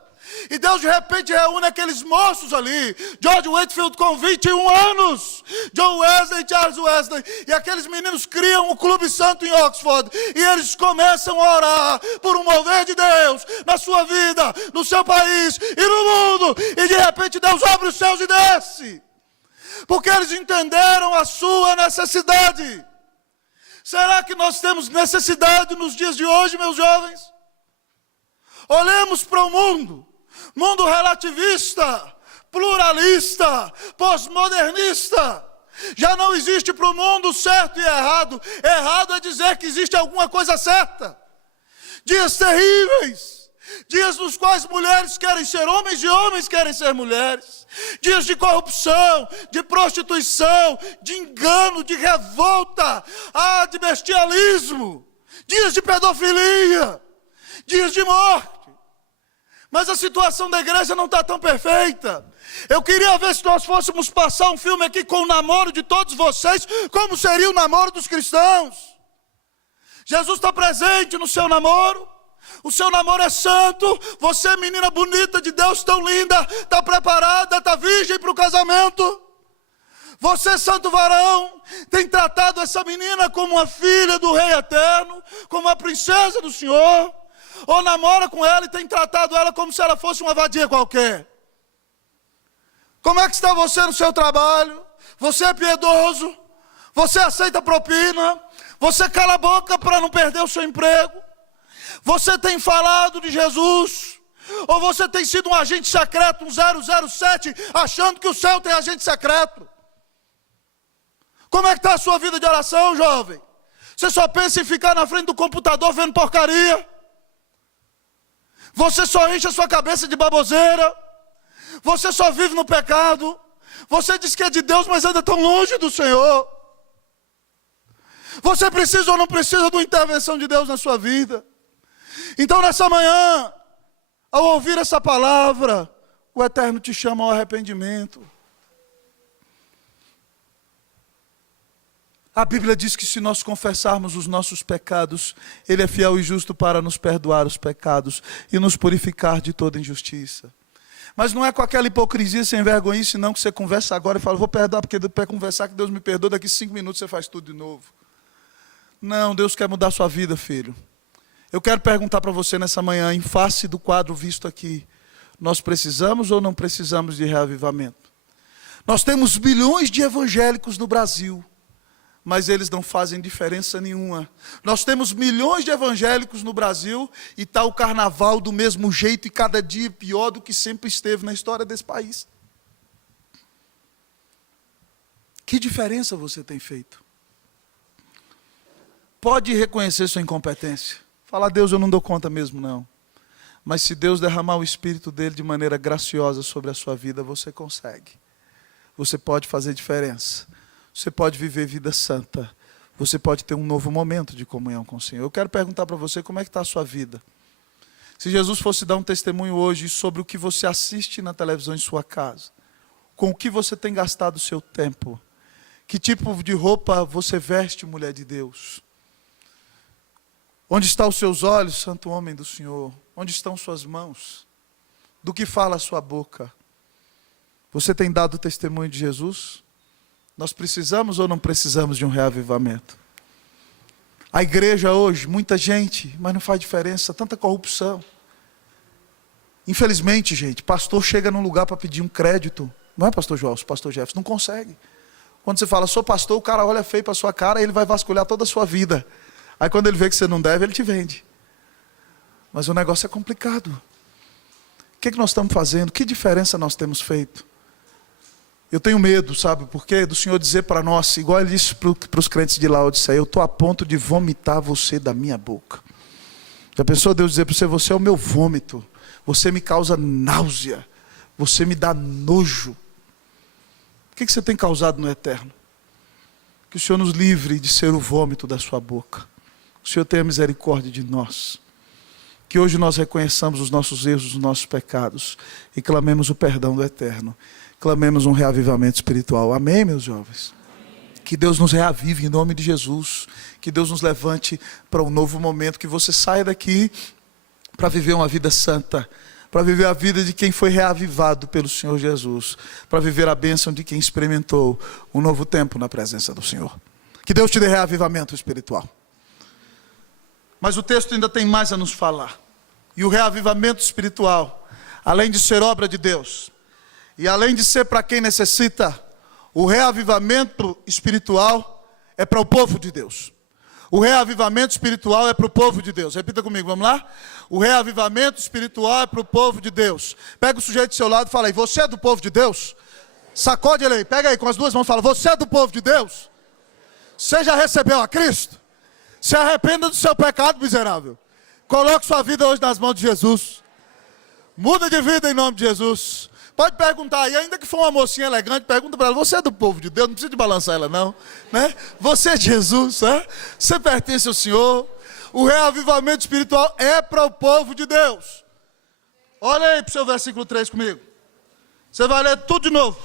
E Deus de repente reúne aqueles moços ali, George Whitefield com 21 anos, John Wesley, Charles Wesley, e aqueles meninos criam o Clube Santo em Oxford, e eles começam a orar por um mover de Deus na sua vida, no seu país e no mundo, e de repente Deus abre os céus e desce, porque eles entenderam a sua necessidade. Será que nós temos necessidade nos dias de hoje, meus jovens? Olhemos para o mundo relativista, pluralista, pós-modernista. Já não existe para o mundo certo e errado. Errado é dizer que existe alguma coisa certa. Dias terríveis, dias nos quais mulheres querem ser homens e homens querem ser mulheres. Dias de corrupção, de prostituição, de engano, de revolta, de bestialismo, dias de pedofilia, dias de morte. Mas a situação da igreja não está tão perfeita. Eu queria ver se nós fôssemos passar um filme aqui com o namoro de todos vocês, como seria o namoro dos cristãos. Jesus está presente no seu namoro. O seu namoro é santo. Você, menina bonita de Deus, tão linda, está preparada, está virgem para o casamento. Você, santo varão, tem tratado essa menina como uma filha do Rei Eterno, como uma princesa do Senhor, ou namora com ela e tem tratado ela como se ela fosse uma vadia qualquer. Como é que está você no seu trabalho? Você é piedoso? Você aceita propina? Você cala a boca para não perder o seu emprego? Você tem falado de Jesus? Ou você tem sido um agente secreto, um 007, achando que o céu tem agente secreto? Como é que está a sua vida de oração, jovem? Você só pensa em ficar na frente do computador vendo porcaria? Você só enche a sua cabeça de baboseira? Você só vive no pecado? Você diz que é de Deus, mas anda tão longe do Senhor? Você precisa ou não precisa de uma intervenção de Deus na sua vida? Então nessa manhã, ao ouvir essa palavra, o Eterno te chama ao arrependimento. A Bíblia diz que se nós confessarmos os nossos pecados, Ele é fiel e justo para nos perdoar os pecados e nos purificar de toda injustiça. Mas não é com aquela hipocrisia sem vergonhice, não, que você conversa agora e fala, vou perdoar, porque para conversar que Deus me perdoa, daqui 5 minutos você faz tudo de novo. Não, Deus quer mudar a sua vida, filho. Eu quero perguntar para você nessa manhã, em face do quadro visto aqui, nós precisamos ou não precisamos de reavivamento? Nós temos bilhões de evangélicos no Brasil, mas eles não fazem diferença nenhuma. Nós temos milhões de evangélicos no Brasil e está o carnaval do mesmo jeito e cada dia pior do que sempre esteve na história desse país. Que diferença você tem feito? Pode reconhecer sua incompetência. Falar, Deus, eu não dou conta mesmo, não. Mas se Deus derramar o Espírito dele de maneira graciosa sobre a sua vida, você consegue. Você pode fazer diferença. Você pode viver vida santa. Você pode ter um novo momento de comunhão com o Senhor. Eu quero perguntar para você, como é que está a sua vida? Se Jesus fosse dar um testemunho hoje sobre o que você assiste na televisão em sua casa, com o que você tem gastado o seu tempo, que tipo de roupa você veste, mulher de Deus? Onde estão os seus olhos, santo homem do Senhor? Onde estão suas mãos? Do que fala a sua boca? Você tem dado o testemunho de Jesus? Nós precisamos ou não precisamos de um reavivamento? A igreja hoje, muita gente, mas não faz diferença, tanta corrupção. Infelizmente, gente, pastor chega num lugar para pedir um crédito, não é pastor João, pastor Jefferson, não consegue. Quando você fala, sou pastor, o cara olha feio para a sua cara e ele vai vasculhar toda a sua vida. Aí quando ele vê que você não deve, ele te vende. Mas o negócio é complicado. O que nós estamos fazendo? Que diferença nós temos feito? Eu tenho medo, sabe por quê? Do Senhor dizer para nós, igual Ele disse para os crentes de Laodiceia, eu estou a ponto de vomitar você da minha boca. Já pensou Deus dizer para você, você é o meu vômito, você me causa náusea, você me dá nojo. O que você tem causado no eterno? Que o Senhor nos livre de ser o vômito da sua boca. O Senhor tenha misericórdia de nós. Que hoje nós reconheçamos os nossos erros, os nossos pecados e clamemos o perdão do eterno. Clamemos um reavivamento espiritual. Amém, meus jovens? Que Deus nos reavive em nome de Jesus. Que Deus nos levante para um novo momento. Que você saia daqui para viver uma vida santa. Para viver a vida de quem foi reavivado pelo Senhor Jesus. Para viver a bênção de quem experimentou um novo tempo na presença do Senhor. Que Deus te dê reavivamento espiritual. Mas o texto ainda tem mais a nos falar. E o reavivamento espiritual, além de ser obra de Deus, e além de ser para quem necessita, o reavivamento espiritual é para o povo de Deus. O reavivamento espiritual é para o povo de Deus. Repita comigo, vamos lá? O reavivamento espiritual é para o povo de Deus. Pega o sujeito do seu lado e fala aí, você é do povo de Deus? Sacode ele aí, pega aí com as duas mãos e fala, você é do povo de Deus? Você já recebeu a Cristo? Se arrependa do seu pecado, miserável. Coloque sua vida hoje nas mãos de Jesus. Muda de vida em nome de Jesus. Pode perguntar aí, ainda que for uma mocinha elegante, pergunta para ela, você é do povo de Deus? Não precisa de balançar ela não, né? Você é de Jesus, né? Você pertence ao Senhor. o reavivamento espiritual é para o povo de Deus. Olha aí para o seu versículo 3 comigo. Você vai ler tudo de novo.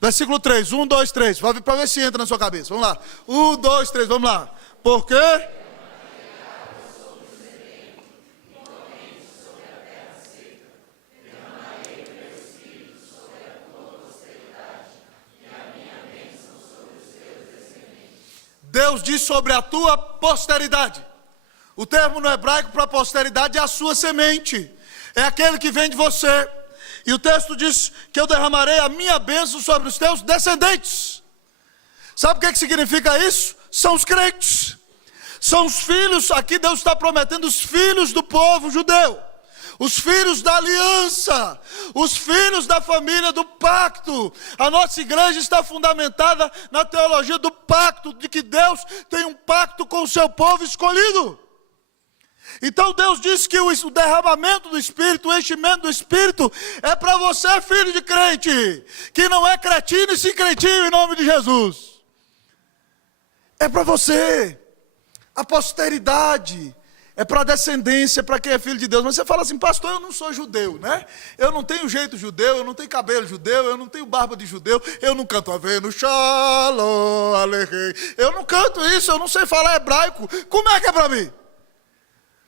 Versículo 3, 1, 2, 3. Para ver se entra na sua cabeça. Vamos lá. 1, 2, 3, vamos lá. Por quê? Deus diz sobre a tua posteridade. O termo no hebraico para posteridade é a sua semente. É aquele que vem de você. E o texto diz que eu derramarei a minha bênção sobre os teus descendentes. Sabe o que significa isso? São os crentes. São os filhos, aqui Deus está prometendo os filhos do povo judeu. Os filhos da aliança, os filhos da família do pacto. A nossa igreja está fundamentada na teologia do pacto, de que Deus tem um pacto com o seu povo escolhido. Então Deus disse que o derramamento do Espírito, o enchimento do Espírito é para você, filho de crente, que não é cretino e sim crentinho em nome de Jesus. É para você, a posteridade. É para a descendência, para quem é filho de Deus. Mas você fala assim, pastor, eu não sou judeu, né? Eu não tenho jeito judeu, eu não tenho cabelo judeu, eu não tenho barba de judeu, eu não canto Avenu Shalom Aleichem. Eu não canto isso, eu não sei falar hebraico. Como é que é para mim?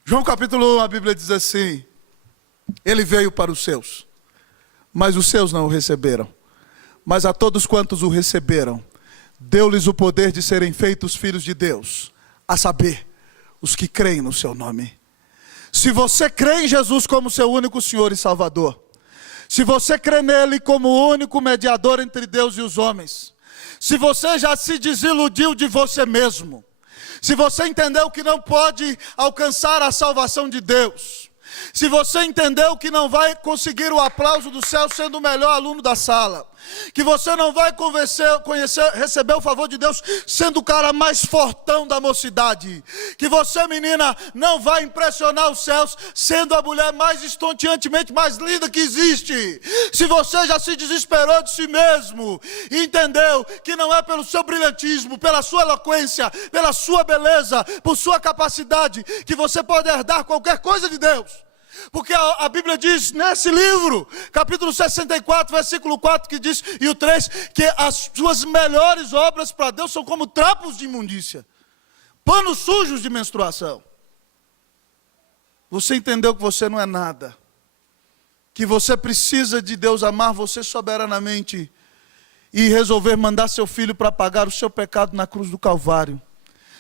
João capítulo 1, a Bíblia diz assim, ele veio para os seus, mas os seus não o receberam. Mas a todos quantos o receberam, deu-lhes o poder de serem feitos filhos de Deus, a saber, os que creem no seu nome. Se você crê em Jesus como seu único Senhor e Salvador, se você crê nele como o único mediador entre Deus e os homens, se você já se desiludiu de você mesmo, se você entendeu que não pode alcançar a salvação de Deus, se você entendeu que não vai conseguir o aplauso do céu sendo o melhor aluno da sala, que você não vai receber o favor de Deus sendo o cara mais fortão da mocidade, que você, menina, não vai impressionar os céus sendo a mulher mais estonteantemente mais linda que existe, se você já se desesperou de si mesmo e entendeu que não é pelo seu brilhantismo, pela sua eloquência, pela sua beleza, por sua capacidade, que você pode herdar qualquer coisa de Deus. Porque a Bíblia diz nesse livro, capítulo 64, versículo 4, que diz, e o 3, que as suas melhores obras para Deus são como trapos de imundícia, panos sujos de menstruação. Você entendeu que você não é nada, que você precisa de Deus amar você soberanamente e resolver mandar seu filho para pagar o seu pecado na cruz do Calvário.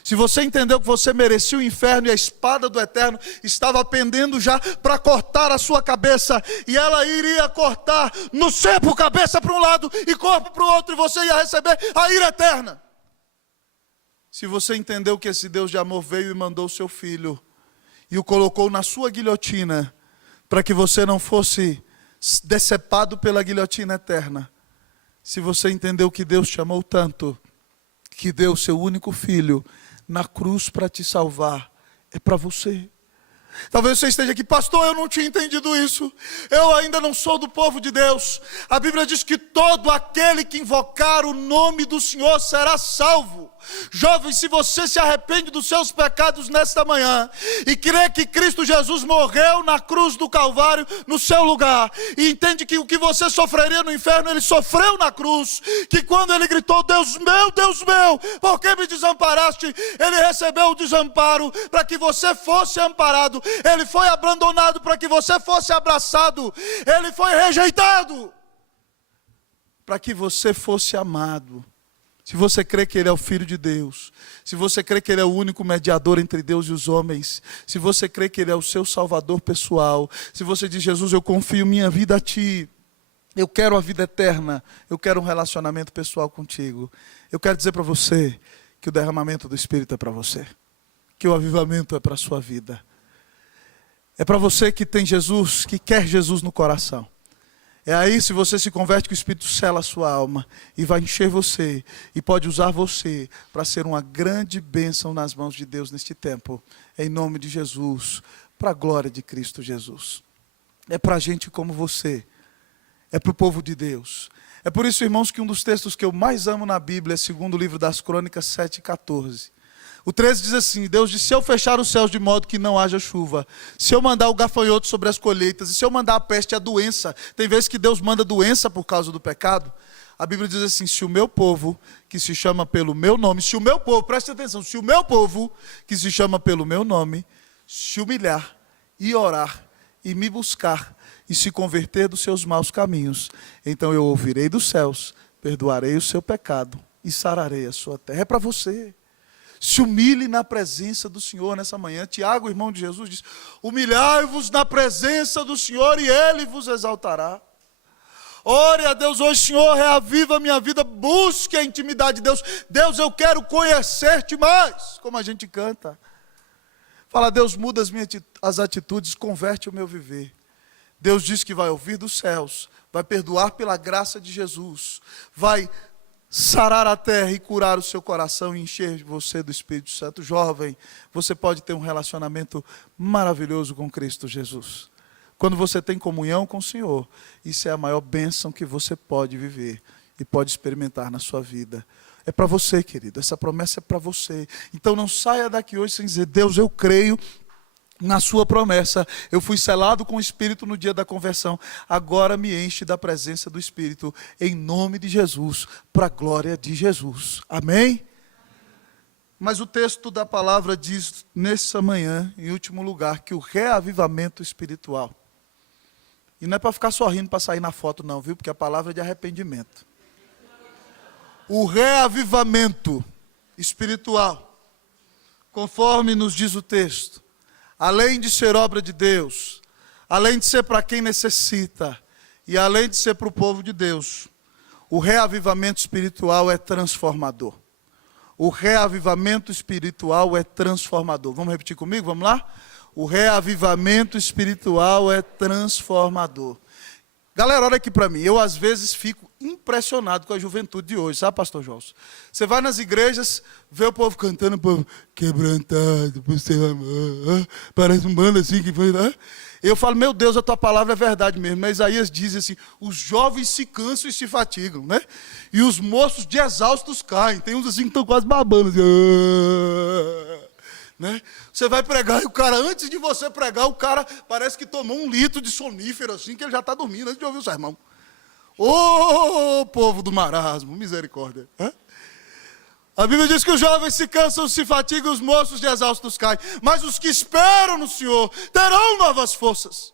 Se você entendeu que você merecia o inferno e a espada do eterno estava pendendo já para cortar a sua cabeça, e ela iria cortar no cepo cabeça para um lado e corpo para o outro, e você ia receber a ira eterna. Se você entendeu que esse Deus de amor veio e mandou o seu filho e o colocou na sua guilhotina para que você não fosse decepado pela guilhotina eterna, se você entendeu que Deus te amou tanto, que deu o seu único filho na cruz para te salvar, é para você. Talvez você esteja aqui, pastor, eu não tinha entendido isso, eu ainda não sou do povo de Deus. A Bíblia diz que todo aquele que invocar o nome do Senhor será salvo. Jovem, se você se arrepende dos seus pecados nesta manhã e crê que Cristo Jesus morreu na cruz do Calvário no seu lugar, e entende que o que você sofreria no inferno, Ele sofreu na cruz, que quando Ele gritou, Deus meu, por que me desamparaste? Ele recebeu o desamparo para que você fosse amparado. Ele foi abandonado para que você fosse abraçado. Ele foi rejeitado para que você fosse amado. Se você crê que Ele é o Filho de Deus, se você crê que Ele é o único mediador entre Deus e os homens, se você crê que Ele é o seu Salvador pessoal, se você diz, Jesus, eu confio minha vida a Ti, eu quero a vida eterna, eu quero um relacionamento pessoal contigo, eu quero dizer para você que o derramamento do Espírito é para você, que o avivamento é para a sua vida. É para você que tem Jesus, que quer Jesus no coração. É aí, se você se converte, que o Espírito sela a sua alma e vai encher você e pode usar você para ser uma grande bênção nas mãos de Deus neste tempo. Em nome de Jesus, para a glória de Cristo Jesus. É para gente como você, é para o povo de Deus. É por isso, irmãos, que um dos textos que eu mais amo na Bíblia é segundo o livro das Crônicas 7:14. O 13 diz assim, Deus disse, se eu fechar os céus de modo que não haja chuva, se eu mandar o gafanhoto sobre as colheitas, e se eu mandar a peste e a doença, tem vezes que Deus manda doença por causa do pecado, a Bíblia diz assim, se o meu povo, que se chama pelo meu nome, se o meu povo, preste atenção, se o meu povo, que se chama pelo meu nome, se humilhar e orar e me buscar e se converter dos seus maus caminhos, então eu ouvirei dos céus, perdoarei o seu pecado e sararei a sua terra. É para você. Se humilhe na presença do Senhor nessa manhã. Tiago, irmão de Jesus, diz, humilhai-vos na presença do Senhor e Ele vos exaltará. Ore a Deus hoje, Senhor, reaviva a minha vida, busque a intimidade de Deus. Deus, eu quero conhecer-te mais, como a gente canta. Fala, Deus, muda as atitudes, converte o meu viver. Deus diz que vai ouvir dos céus, vai perdoar pela graça de Jesus, vai sarar a terra e curar o seu coração e encher você do Espírito Santo. Jovem, você pode ter um relacionamento maravilhoso com Cristo Jesus. Quando você tem comunhão com o Senhor, isso é a maior bênção que você pode viver e pode experimentar na sua vida. É para você, querido, essa promessa é para você. Então não saia daqui hoje sem dizer, Deus, eu creio na sua promessa, eu fui selado com o Espírito no dia da conversão, agora me enche da presença do Espírito, em nome de Jesus, para a glória de Jesus. Amém? Mas o texto da palavra diz, nessa manhã, em último lugar, que o reavivamento espiritual, e não é para ficar sorrindo para sair na foto não, viu? Porque a palavra é de arrependimento. O reavivamento espiritual, conforme nos diz o texto, além de ser obra de Deus, além de ser para quem necessita, e além de ser para o povo de Deus, o reavivamento espiritual é transformador. O reavivamento espiritual é transformador. Vamos repetir comigo? Vamos lá? O reavivamento espiritual é transformador. Galera, olha aqui para mim. Eu, às vezes, fico impressionado com a juventude de hoje, sabe, pastor João? Você vai nas igrejas, vê o povo cantando, o povo quebrantado por seu amor. Parece um bando assim que foi lá. Eu falo, meu Deus, a tua palavra é verdade mesmo. Mas Isaías diz assim, os jovens se cansam e se fatigam, né? E os moços de exaustos caem. Tem uns assim que estão quase babando. Assim, né? Você vai pregar e o cara, antes de você pregar, o cara parece que tomou 1 litro de sonífero, assim, que ele já está dormindo antes de ouvir o sermão. Ô, povo do marasmo, misericórdia. A Bíblia diz que os jovens se cansam, se fatigam, os moços de exaustos caem. Mas os que esperam no Senhor terão novas forças.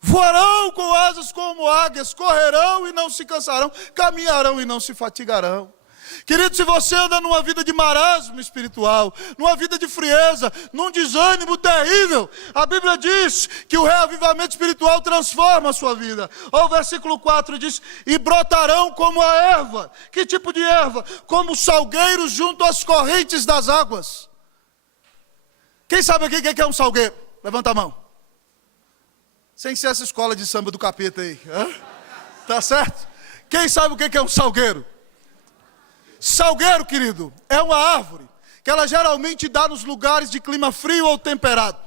Voarão com asas como águias, correrão e não se cansarão, caminharão e não se fatigarão. Querido, se você anda numa vida de marasmo espiritual, numa vida de frieza, num desânimo terrível, a Bíblia diz que o reavivamento espiritual transforma a sua vida. Olha o versículo 4 diz, e brotarão como a erva. Que tipo de erva? Como salgueiros junto às correntes das águas. Quem sabe aqui o que é um salgueiro? Levanta a mão. Sem ser essa escola de samba do capeta aí. Tá certo? Quem sabe o que é um salgueiro? Salgueiro, querido, é uma árvore que ela geralmente dá nos lugares de clima frio ou temperado.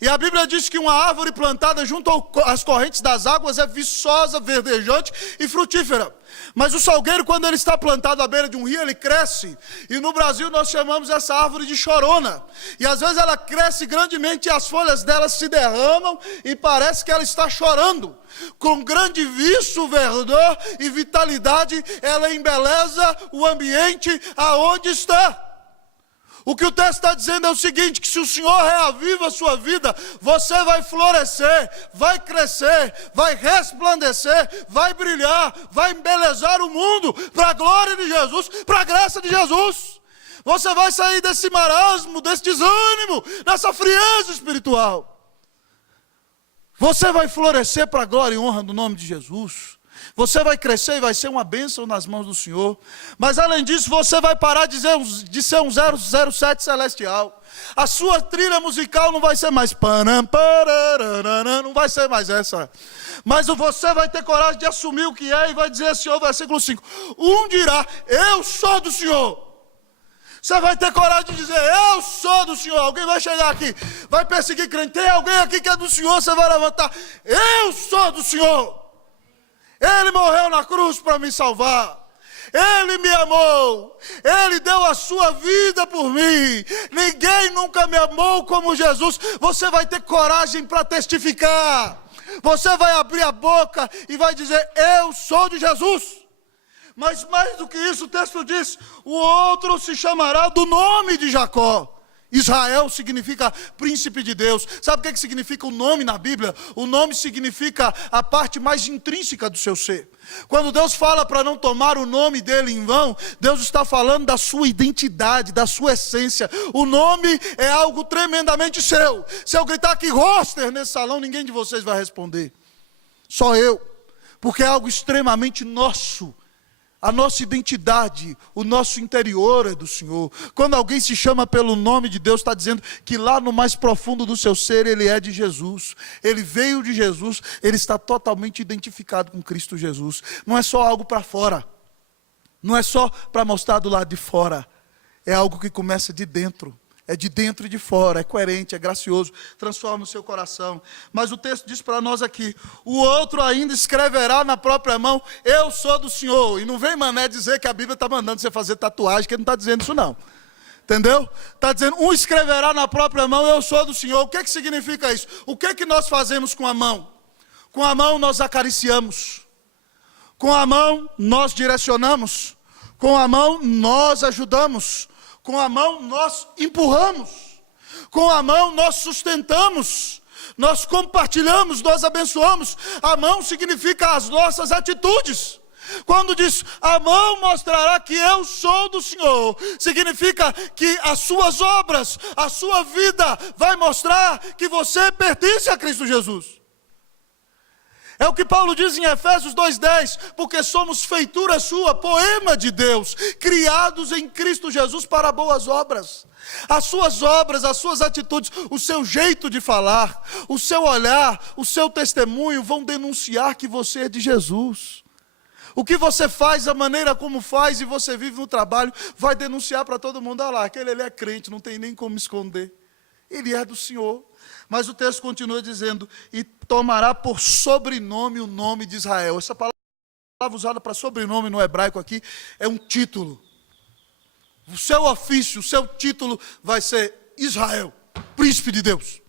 E a Bíblia diz que uma árvore plantada junto às correntes das águas é viçosa, verdejante e frutífera. Mas o salgueiro, quando ele está plantado à beira de um rio, ele cresce. E no Brasil nós chamamos essa árvore de chorona. E às vezes ela cresce grandemente e as folhas dela se derramam e parece que ela está chorando. Com grande viço, verdor e vitalidade, ela embeleza o ambiente aonde está. O que o texto está dizendo é o seguinte, que se o Senhor reaviva a sua vida, você vai florescer, vai crescer, vai resplandecer, vai brilhar, vai embelezar o mundo para a glória de Jesus, para a graça de Jesus. Você vai sair desse marasmo, desse desânimo, dessa frieza espiritual. Você vai florescer para a glória e honra do nome de Jesus. Você vai crescer e vai ser uma bênção nas mãos do Senhor. Mas além disso, você vai parar de ser um 007 celestial. A sua trilha musical não vai ser mais não vai ser mais essa. Mas você vai ter coragem de assumir o que é e vai dizer assim, o versículo 5. Um dirá, eu sou do Senhor. Você vai ter coragem de dizer, eu sou do Senhor. Alguém vai chegar aqui, vai perseguir crente. Tem alguém aqui que é do Senhor, você vai levantar. Eu sou do Senhor. Ele morreu na cruz para me salvar. Ele me amou, Ele deu a sua vida por mim. Ninguém nunca me amou como Jesus. Você vai ter coragem para testificar. Você vai abrir a boca e vai dizer: eu sou de Jesus. Mas mais do que isso, o texto diz: o outro se chamará do nome de Jacó. Israel significa príncipe de Deus. Sabe o que significa o nome na Bíblia? O nome significa a parte mais intrínseca do seu ser. Quando Deus fala para não tomar o nome dele em vão, Deus está falando da sua identidade, da sua essência. O nome é algo tremendamente seu. Se eu gritar aqui Roster nesse salão, ninguém de vocês vai responder. Só eu. Porque é algo extremamente nosso. A nossa identidade, o nosso interior é do Senhor. Quando alguém se chama pelo nome de Deus, está dizendo que lá no mais profundo do seu ser, ele é de Jesus. Ele veio de Jesus, ele está totalmente identificado com Cristo Jesus. Não é só algo para fora. Não é só para mostrar do lado de fora. É algo que começa de dentro. É de dentro e de fora, é coerente, é gracioso, transforma o seu coração. Mas o texto diz para nós aqui: o outro ainda escreverá na própria mão: eu sou do Senhor. E não vem mané dizer que a Bíblia está mandando você fazer tatuagem, que ele não está dizendo isso não. Entendeu? Está dizendo: um escreverá na própria mão: eu sou do Senhor. O que significa isso? O que nós fazemos com a mão? Com a mão nós acariciamos. Com a mão nós direcionamos. Com a mão nós ajudamos. Com a mão nós empurramos, com a mão nós sustentamos, nós compartilhamos, nós abençoamos. A mão significa as nossas atitudes. Quando diz: a mão mostrará que eu sou do Senhor, significa que as suas obras, a sua vida vai mostrar que você pertence a Cristo Jesus. É o que Paulo diz em Efésios 2:10, porque somos feitura sua, poema de Deus, criados em Cristo Jesus para boas obras. As suas obras, as suas atitudes, o seu jeito de falar, o seu olhar, o seu testemunho vão denunciar que você é de Jesus. O que você faz, a maneira como faz e você vive no trabalho, vai denunciar para todo mundo: olha lá, aquele ele é crente, não tem nem como esconder. Ele é do Senhor. Mas o texto continua dizendo: e tomará por sobrenome o nome de Israel. Essa palavra usada para sobrenome no hebraico aqui é um título. O seu ofício, o seu título vai ser Israel, príncipe de Deus.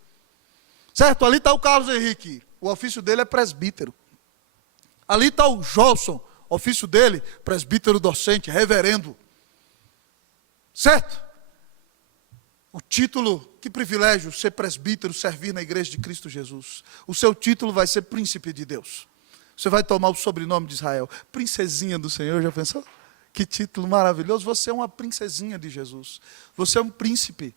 Certo? Ali está o Carlos Henrique, o ofício dele é presbítero. Ali está o Jolson, o ofício dele, presbítero docente, reverendo. Certo? O título, que privilégio ser presbítero, servir na igreja de Cristo Jesus. O seu título vai ser príncipe de Deus. Você vai tomar o sobrenome de Israel. Princesinha do Senhor, já pensou? Que título maravilhoso. Você é uma princesinha de Jesus. Você é um príncipe.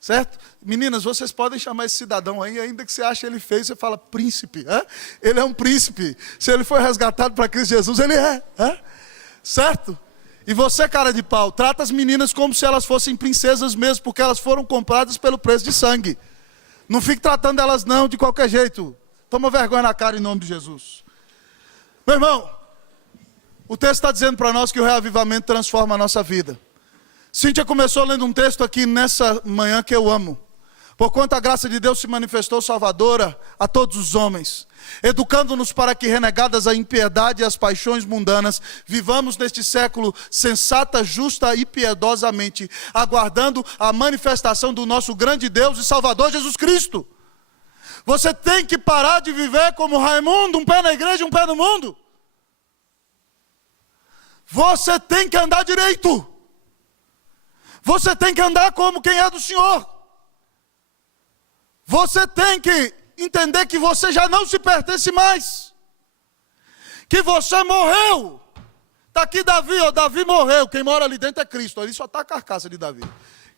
Certo? Meninas, vocês podem chamar esse cidadão aí, ainda que você ache ele feio, você fala príncipe. Ele é um príncipe. Se ele foi resgatado para Cristo Jesus, ele é. Certo? E você, cara de pau, trata as meninas como se elas fossem princesas mesmo, porque elas foram compradas pelo preço de sangue. Não fique tratando elas não de qualquer jeito. Toma vergonha na cara em nome de Jesus. Meu irmão, o texto está dizendo para nós que o reavivamento transforma a nossa vida. Cíntia começou lendo um texto aqui nessa manhã que eu amo. Porquanto a graça de Deus se manifestou salvadora a todos os homens, educando-nos para que, renegadas a impiedade e as paixões mundanas, vivamos neste século sensata, justa e piedosamente, aguardando a manifestação do nosso grande Deus e Salvador Jesus Cristo. Você tem que parar de viver como Raimundo, um pé na igreja e um pé no mundo. Você tem que andar direito. Você tem que andar como quem é do Senhor. Você tem que entender que você já não se pertence mais. Que você morreu. Está aqui Davi, Davi morreu. Quem mora ali dentro é Cristo. Ali só está a carcaça de Davi.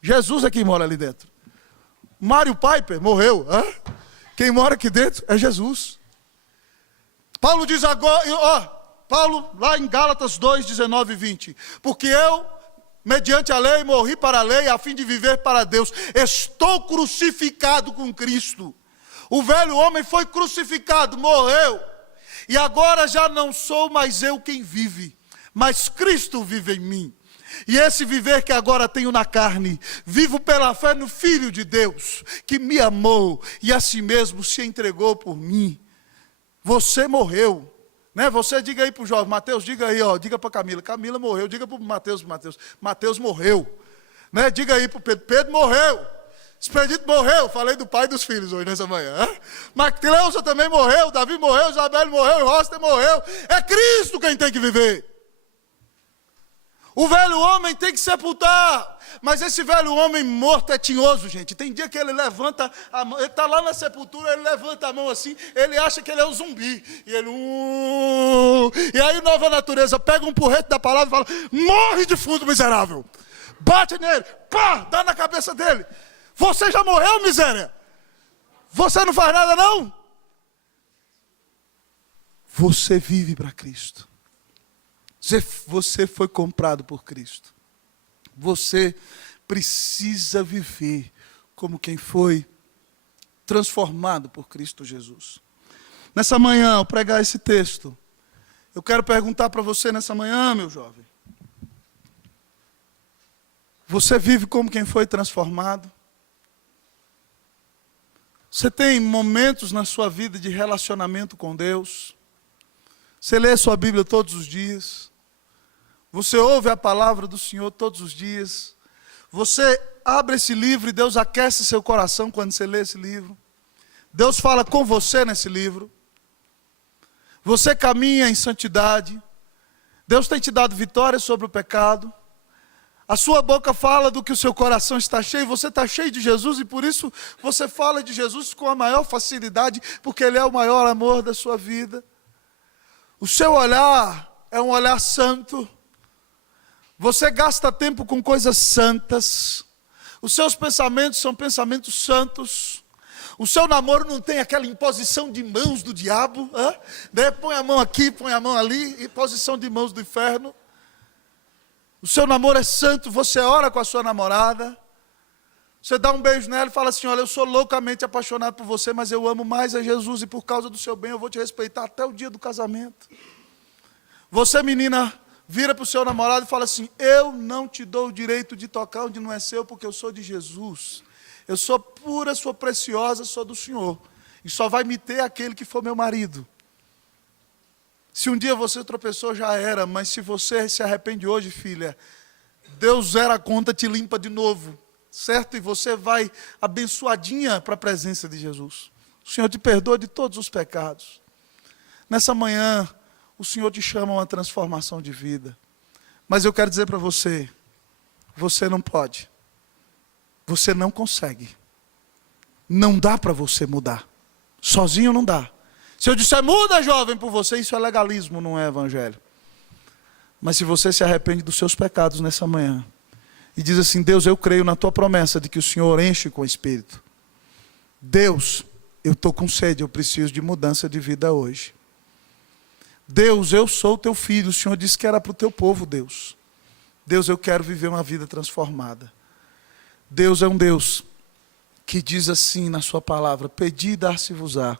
Jesus é quem mora ali dentro. Mário Piper morreu. Quem mora aqui dentro é Jesus. Paulo diz agora, Paulo lá em Gálatas 2, 19 e 20. Porque eu, mediante a lei, morri para a lei, a fim de viver para Deus. Estou crucificado com Cristo. O velho homem foi crucificado, morreu. E agora já não sou mais eu quem vive, mas Cristo vive em mim. E esse viver que agora tenho na carne, vivo pela fé no Filho de Deus, que me amou e a si mesmo se entregou por mim. Você morreu, Né? Você diga aí para o jovem, Mateus, diga aí, ó, diga para Camila. Camila morreu, diga para o Mateus, Mateus morreu. Né? Diga aí para o Pedro, Pedro morreu. Expedito morreu, falei do pai e dos filhos hoje nessa manhã. Macleusa também morreu, Davi morreu, Isabel morreu, Roster morreu. É Cristo quem tem que viver. O velho homem tem que sepultar. Mas esse velho homem morto é tinhoso, gente. Tem dia que ele levanta a mão, ele está lá na sepultura, ele levanta a mão assim, ele acha que ele é um zumbi. E ele... E aí Nova Natureza pega um porrete da palavra e fala, morre de fundo, miserável. Bate nele, pá, dá na cabeça dele. Você já morreu, miséria? Você não faz nada, não? Você vive para Cristo. Você foi comprado por Cristo. Você precisa viver como quem foi transformado por Cristo Jesus. Nessa manhã, ao pregar esse texto, eu quero perguntar para você nessa manhã, meu jovem. Você vive como quem foi transformado? Você tem momentos na sua vida de relacionamento com Deus? Você lê a sua Bíblia todos os dias? Você ouve a palavra do Senhor todos os dias? Você abre esse livro e Deus aquece seu coração quando você lê esse livro? Deus fala com você nesse livro? Você caminha em santidade? Deus tem te dado vitória sobre o pecado? A sua boca fala do que o seu coração está cheio, você está cheio de Jesus e por isso você fala de Jesus com a maior facilidade, porque Ele é o maior amor da sua vida. O seu olhar é um olhar santo. Você gasta tempo com coisas santas. Os seus pensamentos são pensamentos santos. O seu namoro não tem aquela imposição de mãos do diabo. Põe a mão aqui, põe a mão ali, imposição de mãos do inferno. O seu namoro é santo, você ora com a sua namorada. Você dá um beijo nela e fala assim, olha, eu sou loucamente apaixonado por você, mas eu amo mais a Jesus e por causa do seu bem eu vou te respeitar até o dia do casamento. Você, menina, vira para o seu namorado e fala assim, eu não te dou o direito de tocar onde não é seu, porque eu sou de Jesus. Eu sou pura, sou preciosa, sou do Senhor. E só vai me ter aquele que for meu marido. Se um dia você tropeçou, já era, mas se você se arrepende hoje, filha, Deus zera a conta, te limpa de novo, certo? E você vai abençoadinha para a presença de Jesus. O Senhor te perdoa de todos os pecados. Nessa manhã, o Senhor te chama a uma transformação de vida. Mas eu quero dizer para você, você não pode, você não consegue, não dá para você mudar, sozinho não dá. Se eu disser, muda jovem por você, isso é legalismo, não é evangelho. Mas se você se arrepende dos seus pecados nessa manhã, e diz assim, Deus, eu creio na tua promessa de que o Senhor enche com o Espírito. Deus, eu estou com sede, eu preciso de mudança de vida hoje. Deus, eu sou o teu filho, o Senhor disse que era para o teu povo, Deus. Deus, eu quero viver uma vida transformada. Deus é um Deus que diz assim na sua palavra, pedi e dar-se-vos-á.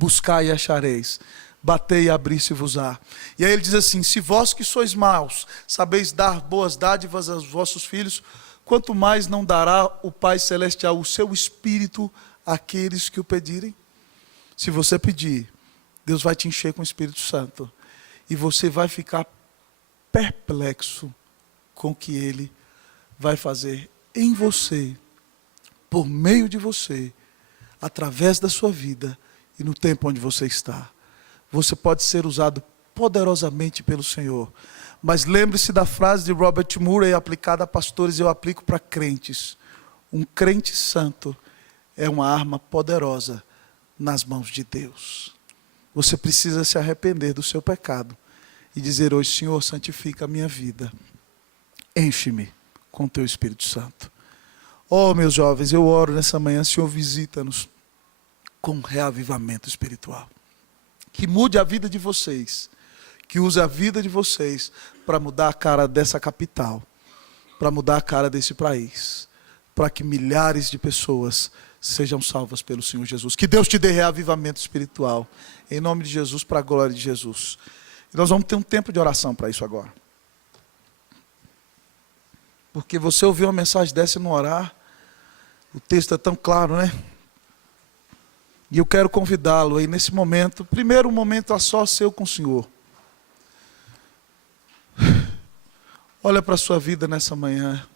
Buscai e achareis, batei e abri-se-vos-á. E aí ele diz assim, se vós que sois maus, sabeis dar boas dádivas aos vossos filhos, quanto mais não dará o Pai Celestial o seu Espírito àqueles que o pedirem? Se você pedir, Deus vai te encher com o Espírito Santo, e você vai ficar perplexo com o que Ele vai fazer em você, por meio de você, através da sua vida, e no tempo onde você está. Você pode ser usado poderosamente pelo Senhor. Mas lembre-se da frase de Robert Murray, aplicada a pastores, eu aplico para crentes. Um crente santo é uma arma poderosa nas mãos de Deus. Você precisa se arrepender do seu pecado e dizer hoje, Senhor, santifica a minha vida. Enche-me com o teu Espírito Santo. Oh, meus jovens, eu oro nessa manhã, Senhor, visita-nos com reavivamento espiritual. Que mude a vida de vocês. Que use a vida de vocês para mudar a cara dessa capital. Para mudar a cara desse país. Para que milhares de pessoas sejam salvas pelo Senhor Jesus. Que Deus te dê reavivamento espiritual. Em nome de Jesus, para a glória de Jesus. E nós vamos ter um tempo de oração para isso agora. Porque você ouviu uma mensagem dessa e não orar. O texto é tão claro, né? E eu quero convidá-lo aí nesse momento, primeiro um momento a só seu com o Senhor. Olha para a sua vida nessa manhã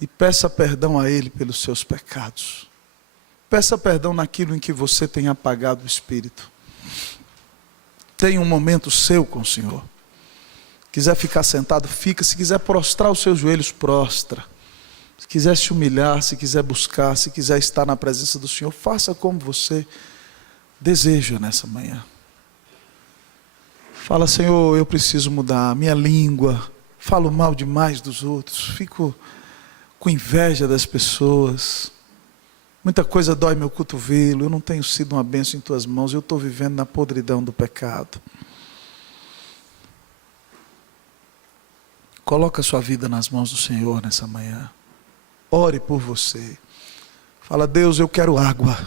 e peça perdão a Ele pelos seus pecados. Peça perdão naquilo em que você tem apagado o Espírito. Tenha um momento seu com o Senhor. Quiser ficar sentado, fica. Se quiser prostrar os seus joelhos, prostra. Se quiser se humilhar, se quiser buscar, se quiser estar na presença do Senhor, faça como você deseja nessa manhã. Fala: Senhor, eu preciso mudar minha língua, falo mal demais dos outros, fico com inveja das pessoas, muita coisa dói meu cotovelo, eu não tenho sido uma bênção em tuas mãos, eu estou vivendo na podridão do pecado. Coloca a sua vida nas mãos do Senhor nessa manhã. Ore por você. Fala: Deus, eu quero água,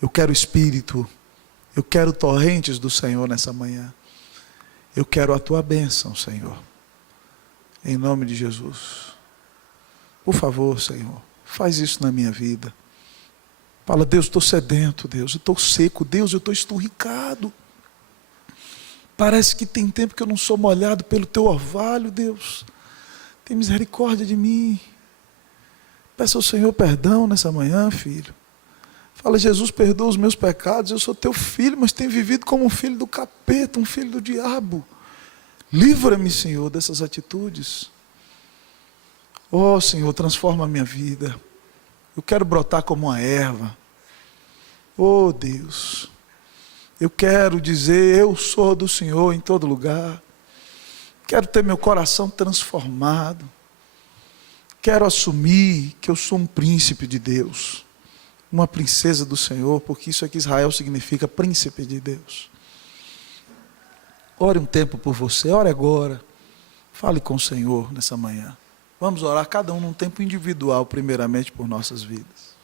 eu quero Espírito, eu quero torrentes do Senhor nessa manhã. Eu quero a tua bênção, Senhor. Em nome de Jesus. Por favor, Senhor, faz isso na minha vida. Fala: Deus, estou sedento, Deus, eu estou seco, Deus, eu estou esturricado. Parece que tem tempo que eu não sou molhado pelo teu orvalho, Deus. Tem misericórdia de mim. Peça ao Senhor perdão nessa manhã, filho. Fala: Jesus, perdoa os meus pecados, eu sou teu filho, mas tenho vivido como um filho do capeta, um filho do diabo. Livra-me, Senhor, dessas atitudes. Oh, Senhor, transforma a minha vida. Eu quero brotar como uma erva. Oh, Deus, eu quero dizer: eu sou do Senhor em todo lugar. Quero ter meu coração transformado. Quero assumir que eu sou um príncipe de Deus, uma princesa do Senhor, porque isso é que Israel significa, príncipe de Deus. Ore um tempo por você, ore agora. Fale com o Senhor nessa manhã. Vamos orar cada um num tempo individual, primeiramente por nossas vidas.